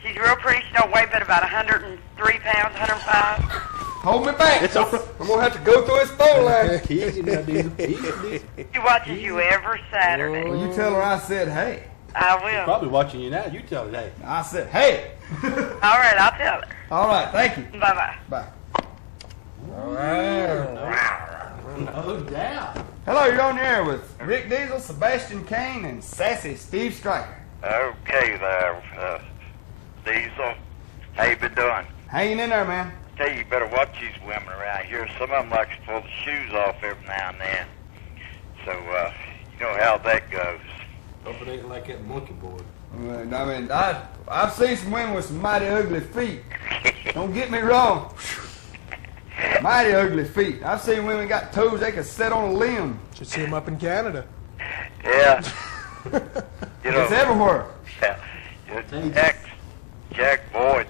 She's real pretty. She don't weigh but about 103 pounds, 105. Hold me back. It's all right. I'm going to have to go through his phone line. Easy now, Deezel. Easy. She watches you every Saturday. Well, you tell her I said, hey. I She's will. probably watching you now. You tell her, hey. I said, hey. All right, I'll tell her. All right, thank you. Bye-bye. Bye. All right. No doubt. Hello, you're on the air with Rick Deezel, Sebastian Kane, and sassy Steve Stryker. Okay there, Diesel. How you been doing? Hanging in there, man. Tell you, you better watch these women around here. Some of them like to pull the shoes off every now and then. So, you know how that goes. Hope it ain't like that monkey board. I mean, I've seen some women with some mighty ugly feet. Don't get me wrong. Mighty ugly feet. I've seen women got toes they could set on a limb. Should see him up in Canada. Yeah. You know, It's everywhere. yeah. Jack Boyd's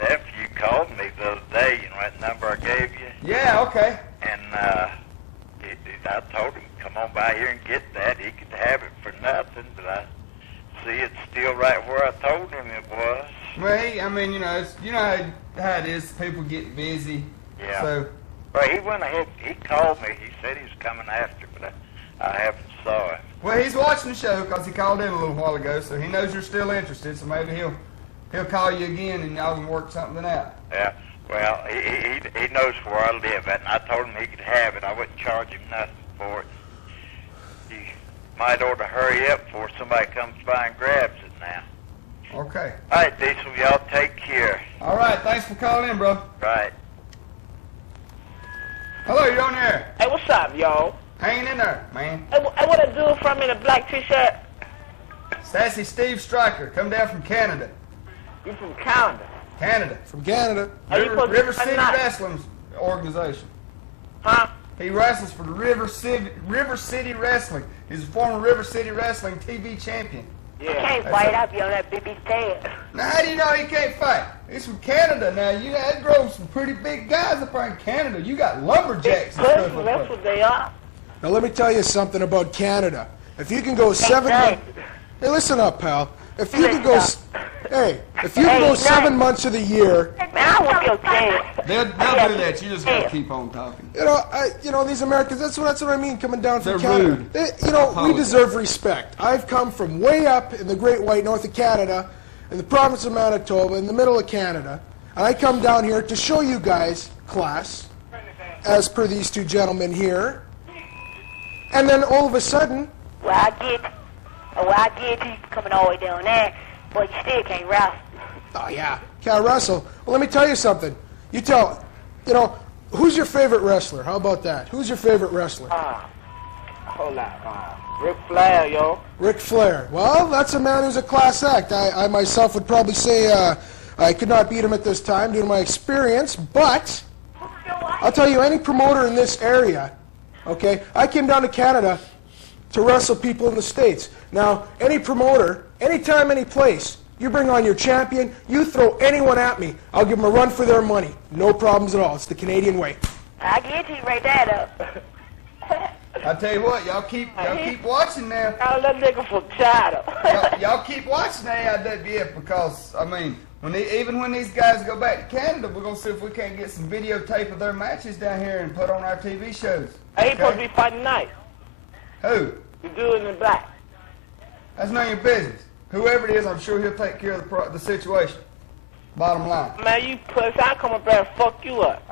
nephew called me the other day, you know that number I gave you? Yeah, okay. And I told him, come on by here and get that. He could have it for nothing, but I see it's still right where I told him it was. Well, I mean, you know, you know how it is. People get busy. Yeah. So, Well, he went ahead. He called me. He said he was coming after, but I haven't saw him. well, he's watching the show because he called in a little while ago, so he knows you're still interested. So maybe he'll call you again and y'all can work something out. Yeah. Well, he knows where I live at, and I told him he could have it. I wouldn't charge him nothing for it. He might ought to hurry up before somebody comes by and grabs it now. Okay. All right, Diesel, y'all take care. All right. Thanks for calling in, bro. Right. Hello, you're on the air. Hey, what's up, y'all? Hanging in there, man. Hey, what a dude from in a black t-shirt? Sassy Steve Stryker, come down from Canada. You from Canada? Canada. From Canada. Are you supposed to River spend City the night? Wrestling organization. Huh? He wrestles for the River City Wrestling. He's a former River City Wrestling TV champion. Yeah. Can't fight up you on that BB stand. Now, how do you know he can't fight? He's from Canada. Now, you know, that grows some pretty big guys up there in Canada. You got lumberjacks and stuff up That's there. what they are. Now, let me tell you something about Canada. If you can go 700... Hey, listen up, pal. If you could go, if you could go 7 months of the year, Man, I want your tail. They'll do that. You just gotta keep on talking. these Americans. That's what I mean. Coming down from They're Canada, rude. we deserve respect. I've come from way up in the Great White North of Canada, in the province of Manitoba, in the middle of Canada, and I come down here to show you guys class, as per these two gentlemen here. And then all of a sudden, Well, I get you coming all the way down there, but you still can't wrestle. oh yeah, can't wrestle. Well, let me tell you something. Who's your favorite wrestler? How about that? Who's your favorite wrestler? Hold on. Ric Flair, yo. Ric Flair. Well, that's a man who's a class act. I myself would probably say I could not beat him at this time due to my experience, but I'll tell you, any promoter in this area, okay, I came down to Canada to wrestle people in the States. Now, any promoter, anytime, any place, you bring on your champion, you throw anyone at me, I'll give them a run for their money. No problems at all. It's the Canadian way. I get you right that up. I tell you what, y'all keep watching now. Call that nigga from China. Y'all keep watching the AIWF because, I mean, even when these guys go back to Canada, we're going to see if we can't get some videotape of their matches down here and put on our TV shows. Hey, he supposed to be fighting nice. Who? The dude in the black. That's none of your business. Whoever it is, I'm sure he'll take care of the situation. Bottom line. Man, you puss, I'll come up there and fuck you up.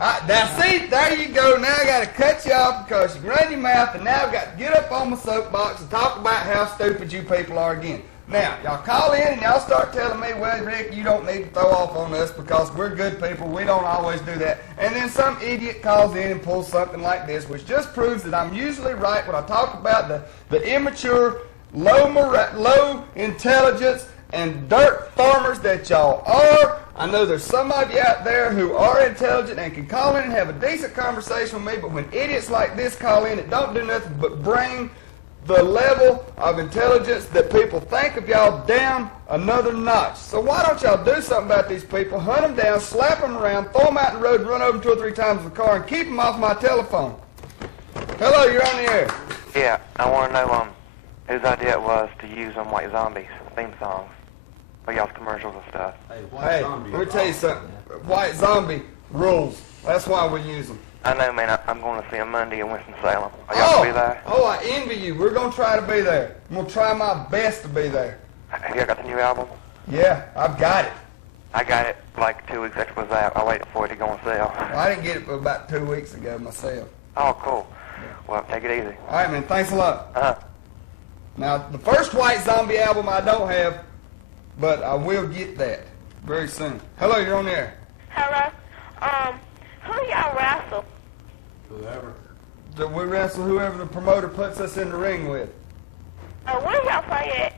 See, there you go. Now I got to cut you off because you run your mouth, and now I've got to get up on my soapbox and talk about how stupid you people are again. Now, y'all call in and y'all start telling me, well, Rick, you don't need to throw off on us because we're good people. We don't always do that. And then some idiot calls in and pulls something like this, which just proves that I'm usually right when I talk about the immature, low intelligence, and dirt farmers that y'all are. I know there's some of you out there who are intelligent and can call in and have a decent conversation with me, but when idiots like this call in, it don't do nothing but bring the level of intelligence that people think of y'all down another notch. So why don't y'all do something about these people, hunt them down, slap them around, throw them out in the road, and run over them 2 or 3 times with the car, and keep them off my telephone. Hello, you're on the air. Yeah, I want to know whose idea it was to use White Zombies theme songs for y'all's commercials and stuff. Hey, let me tell you something. White Zombie rules. That's why we use them. I know, man. I'm going to see them Monday in Winston-Salem. Are y'all going to be there? Oh, I envy you. We're going to try to be there. I'm going to try my best to be there. Have y'all got the new album? Yeah, I've got it. I got it like 2 weeks after it was out. I waited for it to go on sale. Well, I didn't get it for about 2 weeks ago myself. Oh, cool. Well, take it easy. All right, man. Thanks a lot. Uh-huh. Now, the first White Zombie album I don't have, but I will get that very soon. Hello, you're on the air. Hello. Who y'all wrestle? Whoever. We wrestle whoever the promoter puts us in the ring with. Where y'all play at?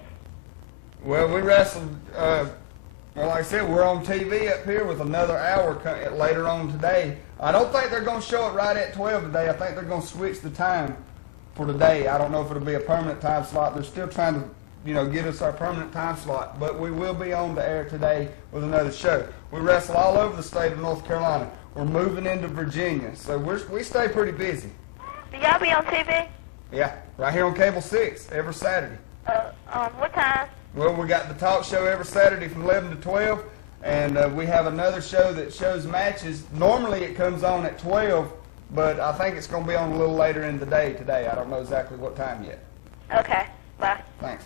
Well, we wrestled, well, like I said, we're on TV up here with another hour later on today. I don't think they're going to show it right at 12 today. I think they're going to switch the time for today. I don't know if it'll be a permanent time slot. They're still trying to, get us our permanent time slot. But we will be on the air today with another show. We wrestle all over the state of North Carolina. We're moving into Virginia, so we stay pretty busy. Do y'all be on TV? Yeah, right here on Cable 6 every Saturday. What time? Well, we got the talk show every Saturday from 11 to 12, and we have another show that shows matches. Normally it comes on at 12, but I think it's going to be on a little later in the day today. I don't know exactly what time yet. Okay, bye. Thanks.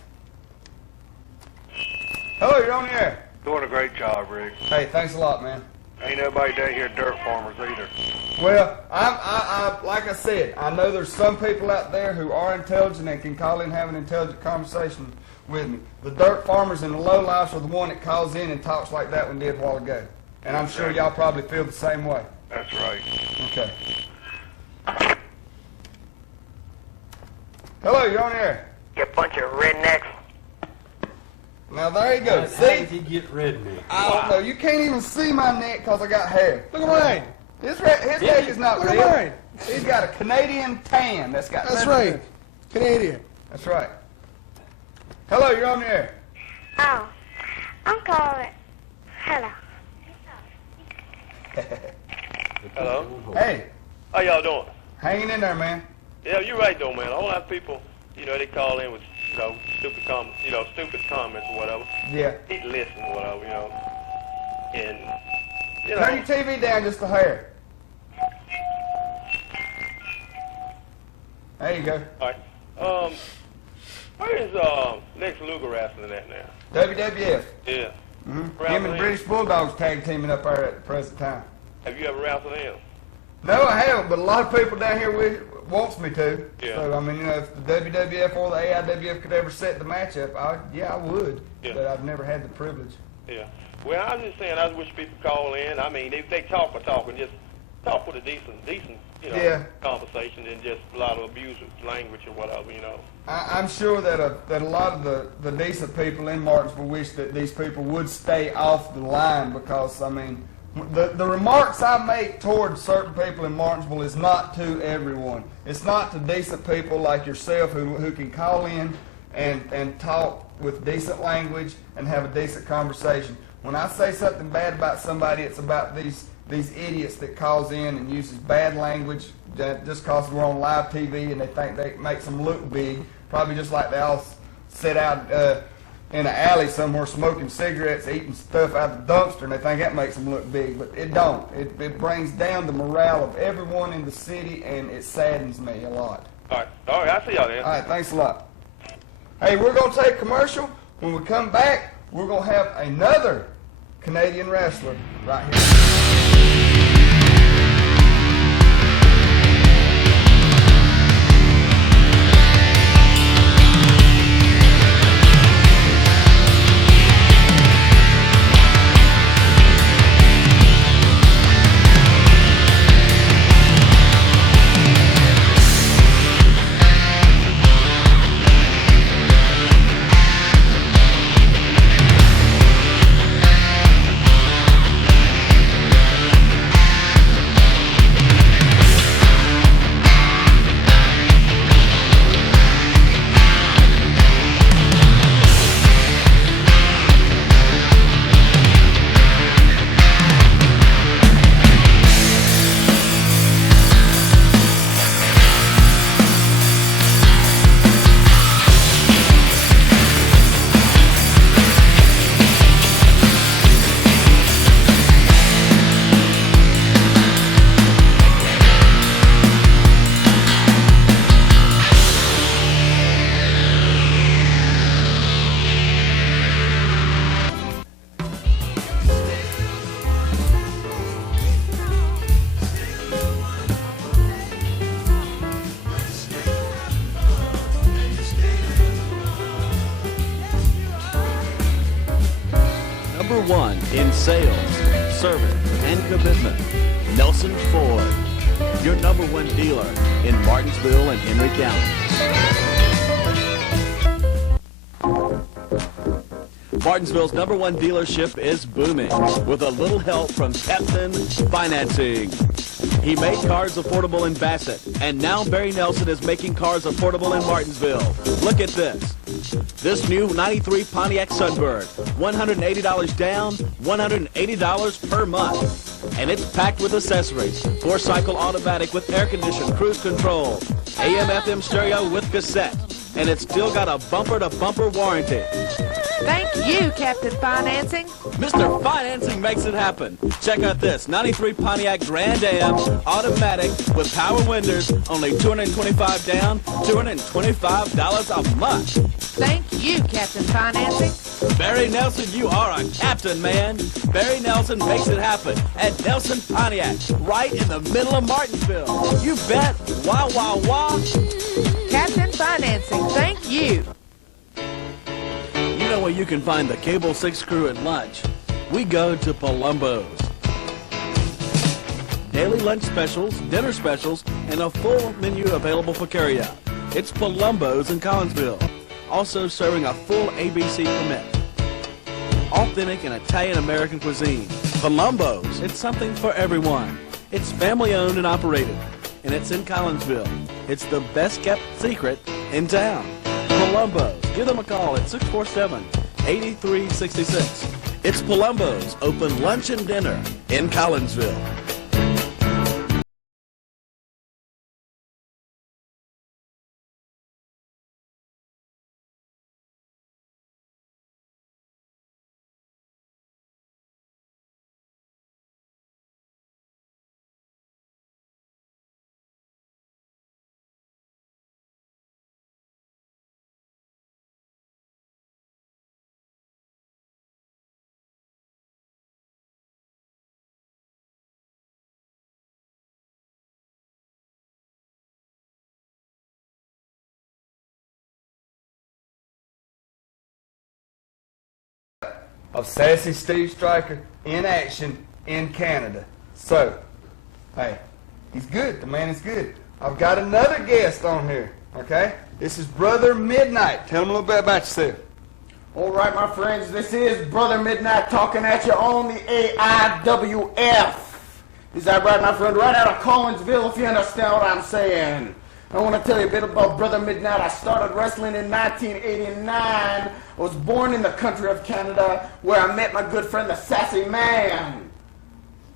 Hello, you're on the air. Doing a great job, Rick. Hey, thanks a lot, man. Ain't nobody down here dirt farmers either. Well, I like I said, I know there's some people out there who are intelligent and can call in and have an intelligent conversation with me. The dirt farmers and the lowlifes are the one that calls in and talks like that one did a while ago. And I'm sure y'all probably feel the same way. That's right. Okay. Hello, you're on the air. You bunch of rednecks. Now there you go. How did he get redneck? I don't know. You can't even see my neck because I got hair. Look at mine. His neck is not Look at real. mine. He's got a Canadian tan. That's right. Canadian. That's right. Hello, you're on the air. Oh, I'm calling. Hello. Hello. Hey. How y'all doing? Hanging in there, man. Yeah, you're right though, man. A whole lot of people, they call in with stupid comments or whatever. Yeah. He'd listen or whatever, and Turn your TV down just a hair. There you go. All right. Where is Lex Luger wrestling at now? WWF. Yeah. Mm-hmm. Him and British Bulldogs tag teaming up there at the present time. Have you ever wrestled him? No, I haven't, but a lot of people down here wants me to. Yeah. So, I mean, if the WWF or the AIWF could ever set the match up, I would. Yeah. But I've never had the privilege. Yeah. Well, I was just saying, I wish people call in. I mean, if they talk and just talk with a decent, conversation and just a lot of abusive language or whatever, I'm sure that a lot of the decent people in Martinsville wish that these people would stay off the line because, I mean, the remarks I make towards certain people in Martinsville is not to everyone. It's not to decent people like yourself who can call in and talk with decent language and have a decent conversation. When I say something bad about somebody, it's about these idiots that calls in and uses bad language just because we're on live TV and they think they makes them look big. Probably just like they all sit out in an alley somewhere smoking cigarettes, eating stuff out of the dumpster, and they think that makes them look big. But it don't. It brings down the morale of everyone in the city, and it saddens me a lot. All right, I see y'all then. All right, thanks a lot. Hey, we're going to take a commercial. When we come back, we're going to have another Canadian wrestler right here. One in sales, service, and commitment. Nelson Ford, your #1 dealer in Martinsville and Henry County. Martinsville's #1 dealership is booming with a little help from Captain Financing. He made cars affordable in Bassett, and now Barry Nelson is making cars affordable in Martinsville. Look at this. This new 93 Pontiac Sunbird, $180 down, $180 per month. And it's packed with accessories. 4-cycle automatic with air conditioning, cruise control, AM/FM stereo with cassette. And it's still got a bumper-to-bumper warranty. Thank you, Captain Financing. Mr. Financing makes it happen. Check out this 93 Pontiac Grand Am automatic with power windows, only $225 down, $225 a month. Thank you, Captain Financing. Barry Nelson, you are a captain, man. Barry Nelson makes it happen at Nelson Pontiac, right in the middle of Martinsville. You bet. Wah, wah, wah. Captain Financing, thank you. You know where you can find the Cable 6 crew at lunch? We go to Palumbo's. Daily lunch specials, dinner specials, and a full menu available for carryout. It's Palumbo's in Collinsville. Also serving a full ABC permit. Authentic and Italian-American cuisine. Palumbo's, it's something for everyone. It's family-owned and operated, and it's in Collinsville. It's the best-kept secret in town. Palumbo's. Give them a call at 647-8366. It's Palumbo's, open lunch and dinner in Collinsville. of Sassy Steve Stryker in action in Canada. So, hey, he's good. The man is good. I've got another guest on here, okay? This is Brother Midnight. Tell him a little bit about yourself. All right, my friends, this is Brother Midnight talking at you on the AIWF. Is that right, my friend? Right out of Collinsville, if you understand what I'm saying. I want to tell you a bit about Brother Midnight. I started wrestling in 1989. I was born in the country of Canada, where I met my good friend, the Sassy Man.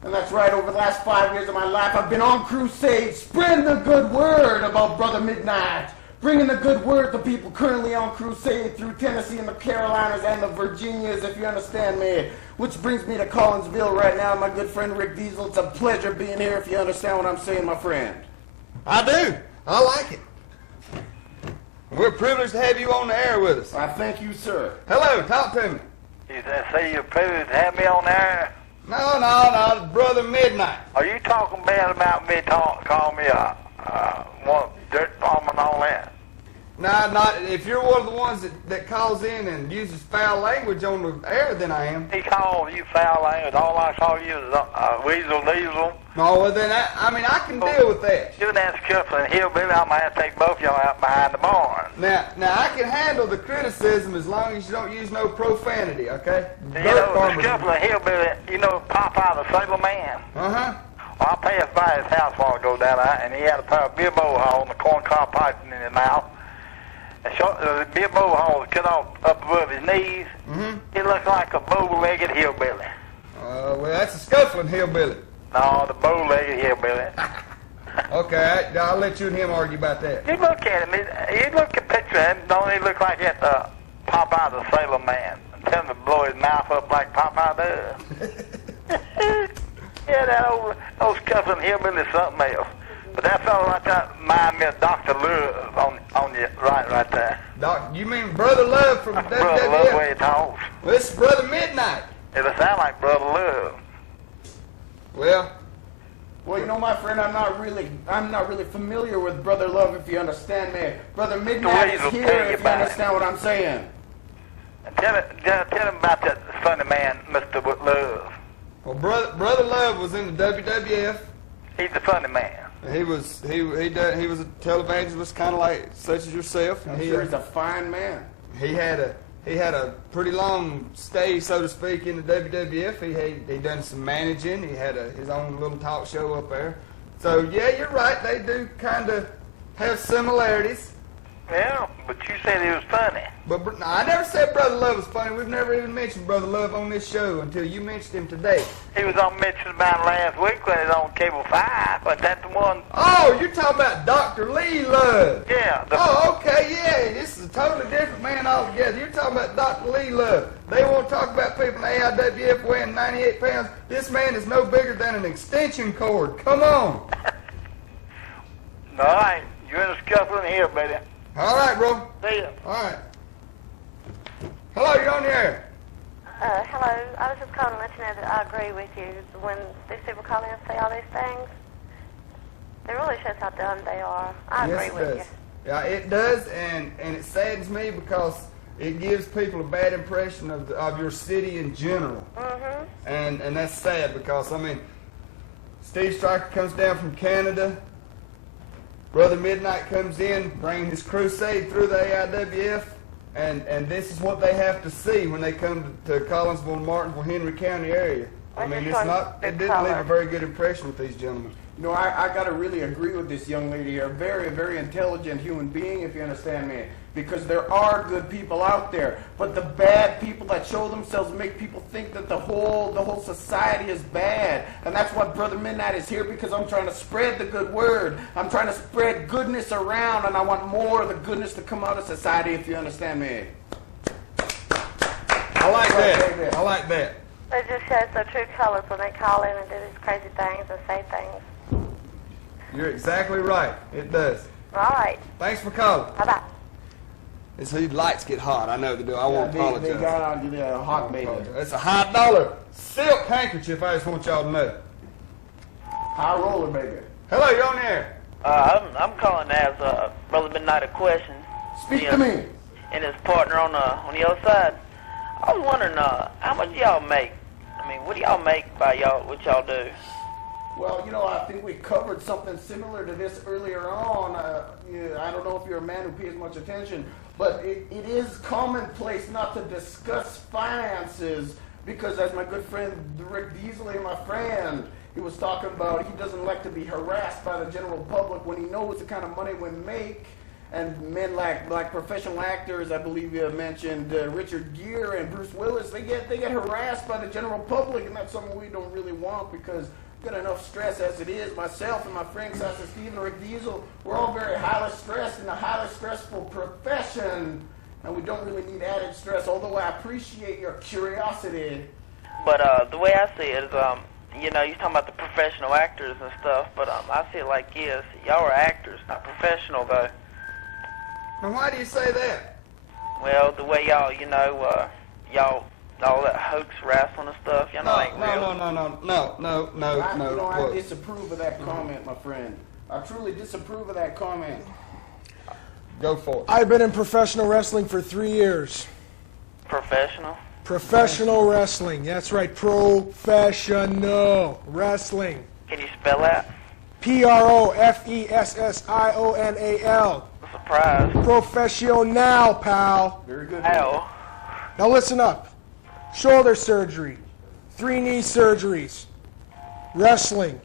And that's right, over the last 5 years of my life, I've been on crusade, spreading the good word about Brother Midnight, bringing the good word to people currently on crusade through Tennessee and the Carolinas and the Virginias, if you understand me. Which brings me to Collinsville right now, my good friend Rick Deezel. It's a pleasure being here, if you understand what I'm saying, my friend. I do. I like it. We're privileged to have you on the air with us. I thank you, sir. Hello, talk to me. You say you're privileged to have me on the air? No, Brother Midnight. Are you talking bad about me calling me one dirt bomb and all that? No, not if you're one of the ones that calls in and uses foul language on the air, then I am. He called you foul language. All I call you is weasel diesel. No, well then I can deal with that. You and that scuffling hillbilly, I'm gonna have to take both y'all out behind the barn. Now I can handle the criticism as long as you don't use no profanity, okay? You know, the scuffling hillbilly, you know Popeye the Sailor Man? Uh-huh. Well, I passed by his house while I go down there, and he had a pair of beer bowl holes and a corncob pipe in his mouth. The beer bowl hole was cut off up above his knees. Mm-hmm. He looked like a bow-legged hillbilly. Well, that's a scuffling hillbilly. No, the bow-legged hillbilly. Okay, I'll let you and him argue about that. You look at him. You look at the picture of him. Don't he look like that Popeye the Sailor Man? Tell him to blow his mouth up like Popeye does. Yeah, that old scuffling hillbilly is something else. But that fellow right there reminds me of Dr. Love on your right there. You mean Brother Love from WWF? Brother Love, where he talks. Well, this is Brother Midnight. It'll sound like Brother Love. Well, you know, my friend, I'm not really familiar with Brother Love, if you understand me. Brother Midnight is here, if you understand what I'm saying. Tell him about that funny man, Mr. Love. Well, Brother Love was in the WWF. He's a funny man. He was a televangelist, kind of like such as yourself. I'm sure he's a fine man. He had a pretty long stay, so to speak, in the WWF. He done some managing. He had his own little talk show up there. So yeah, you're right. They do kind of have similarities. Yeah, but you said he was funny. But I never said Brother Love was funny. We've never even mentioned Brother Love on this show until you mentioned him today. He was on mentioned about last week when he was on Cable 5. Was that the one? Oh, you're talking about Dr. Lee Love. Yeah. Okay, yeah. This is a totally different man altogether. You're talking about Dr. Lee Love. They want to talk about people in the AIWF weighing 98 pounds. This man is no bigger than an extension cord. Come on. All right. You're in a scuffling here, buddy. All right, bro. See ya. All right. Hello, you're on the air. Hello. I was just calling to let you know that I agree with you. When these people call in and say all these things, it really shows how dumb they are. I agree with you. Yeah, it does, and it saddens me because it gives people a bad impression of your city in general. Mm-hmm. And that's sad because, I mean, Steve Stryker comes down from Canada. Brother Midnight comes in, bringing his crusade through the AIWF, and this is what they have to see when they come to Collinsville, Martinsville, Henry County area. I mean, it didn't leave a very good impression with these gentlemen. No, I got to really agree with this young lady here. Very, very intelligent human being, if you understand me. Because there are good people out there, but the bad people that show themselves make people think that the whole society is bad. And that's why Brother Midnight is here, because I'm trying to spread the good word. I'm trying to spread goodness around, and I want more of the goodness to come out of society, if you understand me. I like that. I like that. It just shows their true colors when they call in and do these crazy things and say things. You're exactly right. It does. All right. Thanks for calling. Bye-bye. It's these lights get hot. I know they do. I won't apologize. They got on the hot baby. It's a hot dollar silk handkerchief. I just want y'all to know. High roller, baby. Hello, you're on the air. I'm calling to ask Brother Midnight a question. Speak to me. And his partner on the other side. I was wondering, how much do y'all make? I mean, what do y'all make by y'all, what y'all do? Well, you know, I think we covered something similar to this earlier on. I don't know if you're a man who pays much attention, but it is commonplace not to discuss finances because, as my good friend Rick Deezel, my friend, he was talking about, he doesn't like to be harassed by the general public when he knows the kind of money we make. And men like professional actors, I believe you mentioned Richard Gere and Bruce Willis, they get harassed by the general public, and that's something we don't really want because we've got enough stress as it is. Myself and my friend Sassy Steve and Rick Deezel, we're all very highly stressed in a highly stressful profession, and we don't really need added stress, although I appreciate your curiosity. But the way I see it is, you know, you're talking about the professional actors and stuff, but I see it like this. Y'all are actors, not professional, though. And why do you say that? Well, the way y'all, you know, y'all, all that hoax wrestling and stuff, you know, ain't real. No. I disapprove of that comment, my friend. I truly disapprove of that comment. Go for it. I've been in professional wrestling for 3 years. Professional? Professional wrestling. That's right. Professional wrestling. Can you spell that? Professional. Surprise. Professional, pal. Very good. Ow. Now listen up. Shoulder surgery. 3 knee surgeries. Wrestling.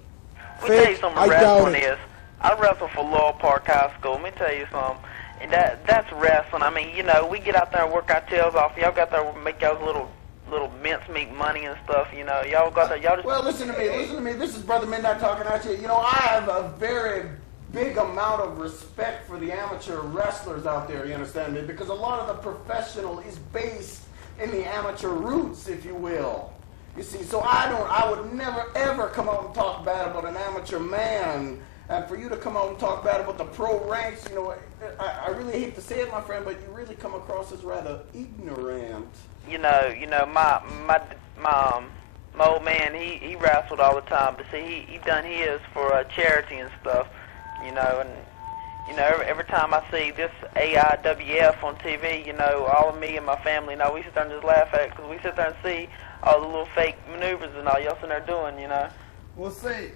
Let me tell you something wrestling is. I wrestled for Laurel Park High School. Let me tell you something. And that's wrestling. I mean, you know, we get out there and work our tails off. Y'all got there and make y'all's little mincemeat money and stuff, you know. Y'all got there, y'all just... Well, listen to me. This is Brother Midnight talking at you. You know, I have a very big amount of respect for the amateur wrestlers out there, you understand me? Because a lot of the professional is based in the amateur roots, if you will. You see, so I would never ever come out and talk bad about an amateur man. And for you to come out and talk bad about the pro ranks, you know, I really hate to say it, my friend, but you really come across as rather ignorant. You know, my old man, he wrestled all the time, but see, he done his for charity and stuff, you know, and you know, every time I see this AIWF on TV, you know, all of me and my family, you know, we sit there and just laugh at it because we sit there and see all the little fake maneuvers and all y'all sitting there doing, you know. Well, see,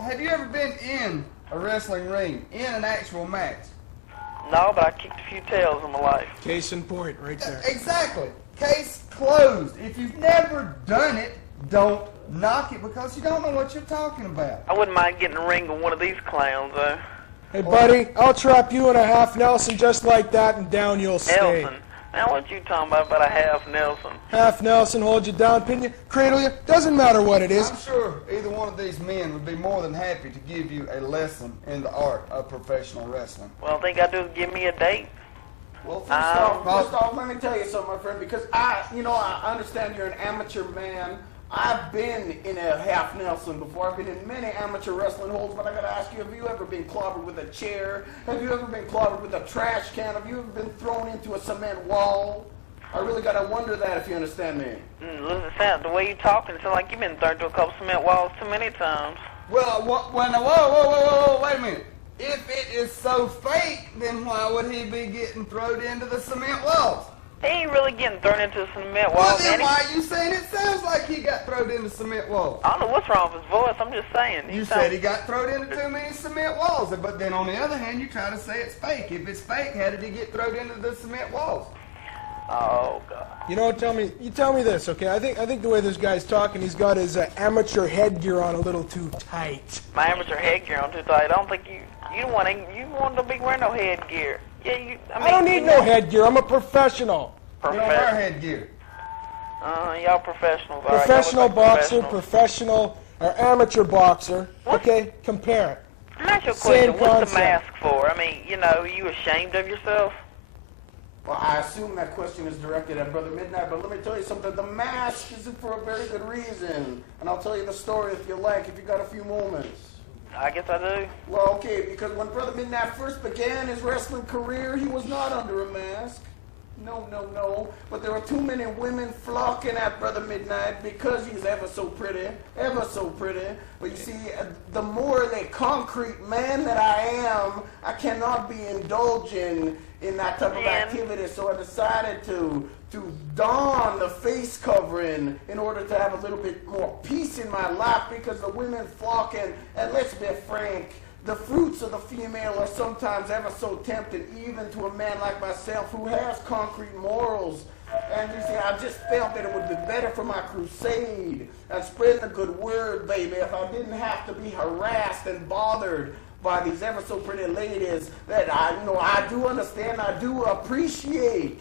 have you ever been in a wrestling ring, in an actual match? No, but I kicked a few tails in my life. Case in point, right there. Exactly. Case closed. If you've never done it, don't knock it because you don't know what you're talking about. I wouldn't mind getting in the ring with one of these clowns, though. Hey, buddy, I'll trap you in a half Nelson just like that, and down you'll stay. Nelson? Now, what you talking about a half Nelson? Half Nelson, hold you down, pin you, cradle you, doesn't matter what it is. I'm sure either one of these men would be more than happy to give you a lesson in the art of professional wrestling. Well, all I think I do is give me a date. Well, first off, let me tell you something, my friend, because I understand you're an amateur man. I've been in a half Nelson before. I've been in many amateur wrestling holds, but I gotta ask you, have you ever been clobbered with a chair? Have you ever been clobbered with a trash can? Have you ever been thrown into a cement wall? I really gotta wonder that, if you understand me. Listen, the way you're talking, it sounds like you've been thrown into a couple cement walls too many times. Well, whoa, wait a minute. If it is so fake, then why would he be getting thrown into the cement walls? He ain't really getting thrown into the cement Well, walls, then why are you saying it sounds like he got thrown into cement walls? I don't know what's wrong with his voice. I'm just saying. You said he got thrown into too many cement walls, but then on the other hand, you try to say it's fake. If it's fake, how did he get thrown into the cement walls? Oh God! You know, tell me this, okay? I think the way this guy's talking, he's got his amateur headgear on a little too tight. My amateur headgear on too tight. I don't think you want to be wearing no headgear. Yeah, I don't need no headgear. I'm a professional. You don't wear headgear. Y'all professionals. Professional boxer, professional or amateur boxer. Okay, compare it. Let me ask you a question. What's the mask for? I mean, are you ashamed of yourself? Well, I assume that question is directed at Brother Midnight, but let me tell you something. The mask is for a very good reason. And I'll tell you the story if you like, if you got a few moments. I guess I do. Well, okay, because when Brother Midnight first began his wrestling career, he was not under a mask. No. But there are too many women flocking at Brother Midnight because he's ever so pretty. But you see, the morally concrete man that I am, I cannot be indulging in that type of activity. So I decided to don the face covering in order to have a little bit more peace in my life, because the women flocking, and let's be frank, the fruits of the female are sometimes ever so tempting, even to a man like myself who has concrete morals. And you see, I just felt that it would be better for my crusade and spreading the good word, baby, if I didn't have to be harassed and bothered by these ever so pretty ladies that I do understand, I do appreciate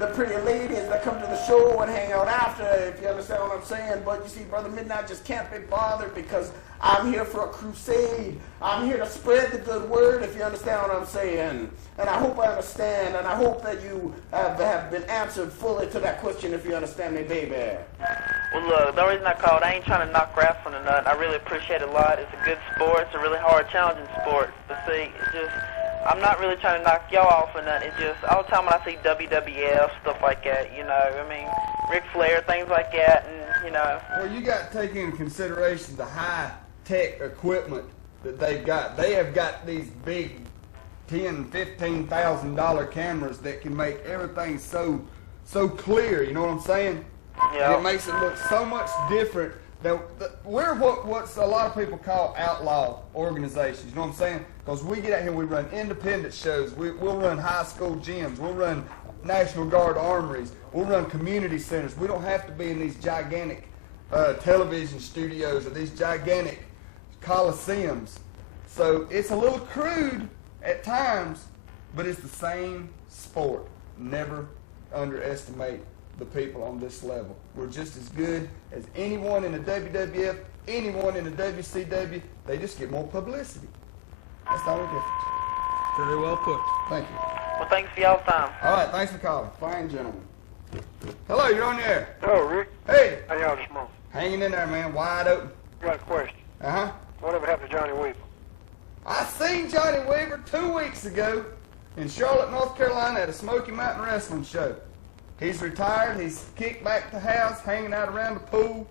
the pretty ladies that come to the show and hang out after, if you understand what I'm saying. But you see, Brother Midnight just can't be bothered because I'm here for a crusade. I'm here to spread the good word, if you understand what I'm saying. And I hope I understand, and I hope that you have been answered fully to that question, if you understand me, baby. Well, look, the reason I called, I ain't trying to knock wrestling or nothing. I really appreciate it a lot. It's a good sport. It's a really hard, challenging sport. But see, it's just, I'm not really trying to knock y'all off or nothing. It's just, all the time when I see WWF, stuff like that, you know, I mean, Ric Flair, things like that, and, you know. Well, you got to take into consideration the high-tech equipment that they've got. They have got these big $10,000, $15,000 cameras that can make everything so clear, you know what I'm saying? Yeah. And it makes it look so much different. We're what's a lot of people call outlaw organizations, you know what I'm saying? Because we get out here, we run independent shows, we'll run high school gyms, we'll run National Guard armories, we'll run community centers. We don't have to be in these gigantic television studios or these gigantic coliseums. So it's a little crude at times, but it's the same sport. Never underestimate the people on this level. We're just as good as anyone in the WWF, anyone in the WCW. They just get more publicity. That's the only difference. Very well put. Thank you. Well, thanks for y'all's time. All right, thanks for calling. Fine gentleman. Hello, you're on the air. Hello, Rick. Hey. How y'all this morning? Hanging in there, man, wide open. Got a question. Uh-huh. Whatever happened to Johnny Weaver? I seen Johnny Weaver 2 weeks ago in Charlotte, North Carolina at a Smoky Mountain Wrestling show. He's retired. He's kicked back to the house, hanging out around the pool.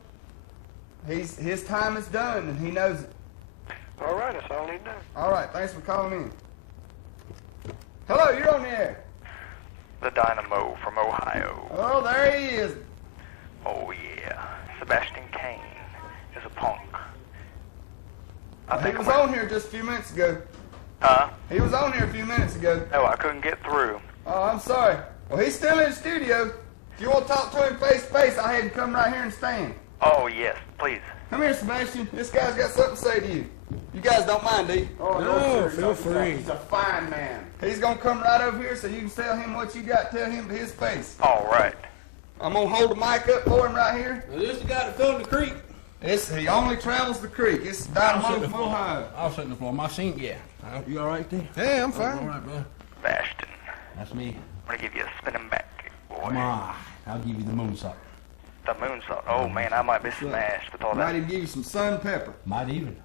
His time is done, and he knows it. All right, that's all I need to know. All right, thanks for calling in. Hello, you're on the air. The Dynamo from Ohio. Oh, there he is. Oh, yeah. Sebastian Kane is a punk. He was on here just a few minutes ago. Huh? He was on here a few minutes ago. No, I couldn't get through. Oh, I'm sorry. Well, he's still in the studio. If you want to talk to him face to face, I'll have him come right here and stand. Oh, yes, please. Come here, Sebastian. This guy's got something to say to you. You guys don't mind, do you? Oh, no, feel free. He's a fine man. He's going to come right over here so you can tell him what you got to tell him to his face. All right. I'm going to hold the mic up for him right here. Now, this is the guy that fell in the creek. He only travels the creek. It's Dynamo from Ohio. I'll sit in the floor. My seat, yeah. You all right, there? Yeah, I'm fine. All right, bro. Sebastian. That's me. I'm going to give you a spinning back kick, boy. Come on. I'll give you the moonsault. The moonsault. Oh, man, I might be smashed with all Might that. even give you some sun pepper. Might even.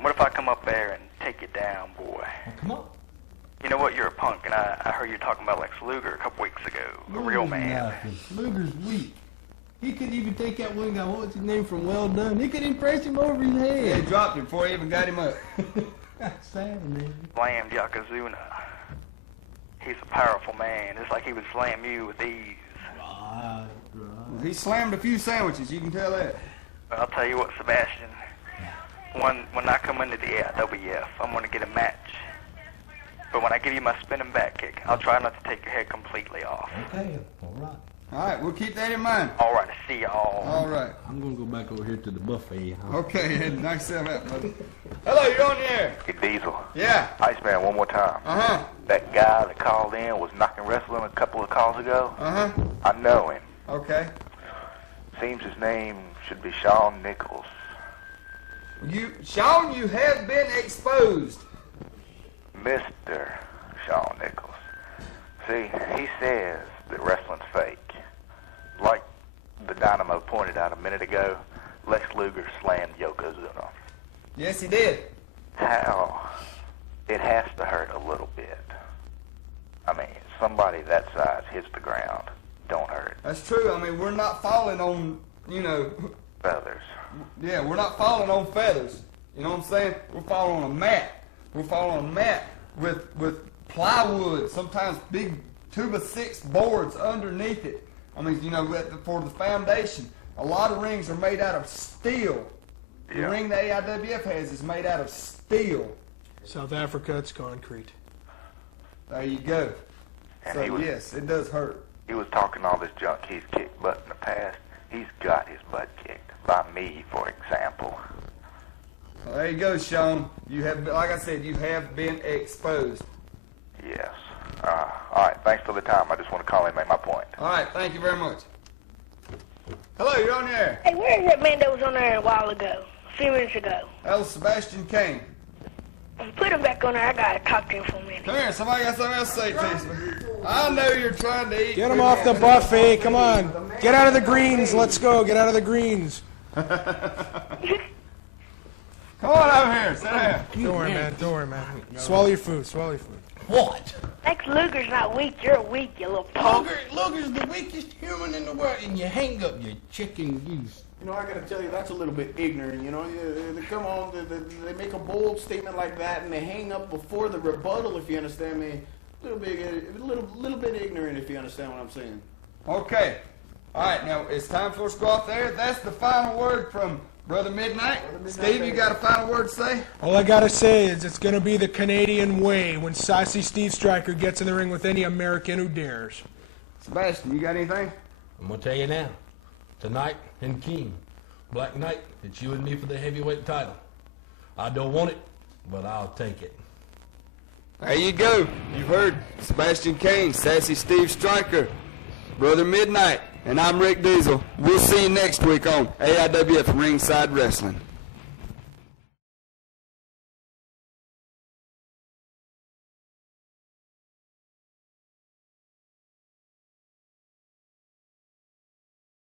What if I come up there and take you down, boy? Well, come on. You know what? You're a punk, and I heard you talking about Lex Luger a couple weeks ago. A real man. Luger's weak. He couldn't even take that one guy, what's his name, from Well Done. He couldn't even press him over his head. Yeah, he dropped him before he even got him up. That's sad, man. Slammed Yokozuna. He's a powerful man. It's like he would slam you with ease. Right. Well, he slammed a few sandwiches, you can tell that. But I'll tell you what, Sebastian. When I come into the AIWF, I'm going to get a match. But when I give you my spinning back kick, I'll try not to take your head completely off. Okay, all right. All right, we'll keep that in mind. All right, see y'all. All right. I'm going to go back over here to the buffet. Huh? Okay, nice to have that, brother. Hello, you're on the air. Hey, Diesel. Yeah. Iceman, one more time. Uh-huh. That guy that called in was knocking wrestling a couple of calls ago. Uh-huh. I know him. Okay. Seems his name should be Shawn Nichols. Shawn, you have been exposed. Mr. Shawn Nichols. See, he says that wrestling's fake. Like the Dynamo pointed out a minute ago, Lex Luger slammed Yokozuna. Yes, he did. How? It has to hurt a little bit. I mean, somebody that size hits the ground, don't hurt. That's true. I mean, we're not falling on, Feathers. Yeah, we're not falling on feathers. You know what I'm saying? We're falling on a mat. We're falling on a mat with plywood, sometimes big 2x6 boards underneath it. I mean, for the foundation. A lot of rings are made out of steel. The ring the AIWF has is made out of steel. South Africa, it's concrete. There you go. And So, yes, it does hurt. He was talking all this junk he's kicked butt in the past. He's got his butt kicked by me, for example. Well, there you go, Sean. You have, like I said, you have been exposed. Yes. All right, thanks for the time. I just want to call in and make my point. All right, thank you very much. Hello, you're on the air. Hey, where is that man that was on there a while ago? A few minutes ago. That was Sebastian Kane. Put him back on there. I got to talk to him for a minute. Come here, somebody got something else to say to you. I know you're trying to eat. Get him off the buffet. Come on. Get out of the greens. Let's go. Get out of the greens. Come on over here. Sit down. Don't worry, man. Don't worry, man. Swallow your food. Swallow your food. What? Lex Luger's not weak. You're weak, you little punk. Luger's the weakest human in the world, and you hang up your chicken goose. I gotta tell you, that's a little bit ignorant, They come on, they make a bold statement like that, and they hang up before the rebuttal, if you understand me. A little bit ignorant, if you understand what I'm saying. Okay. All right, now it's time for us to go off there. That's the final word from Brother Midnight. Steve, you got a final word to say? All I gotta say is it's gonna be the Canadian way when Sassy Steve Stryker gets in the ring with any American who dares. Sebastian, you got anything? I'm going to tell you now. Tonight in King, Black Knight, it's you and me for the heavyweight title. I don't want it, but I'll take it. There you go. You've heard Sebastian Kane, Sassy Steve Stryker, Brother Midnight, and I'm Rick Deezel. We'll see you next week on AIWF Ringside Wrestling.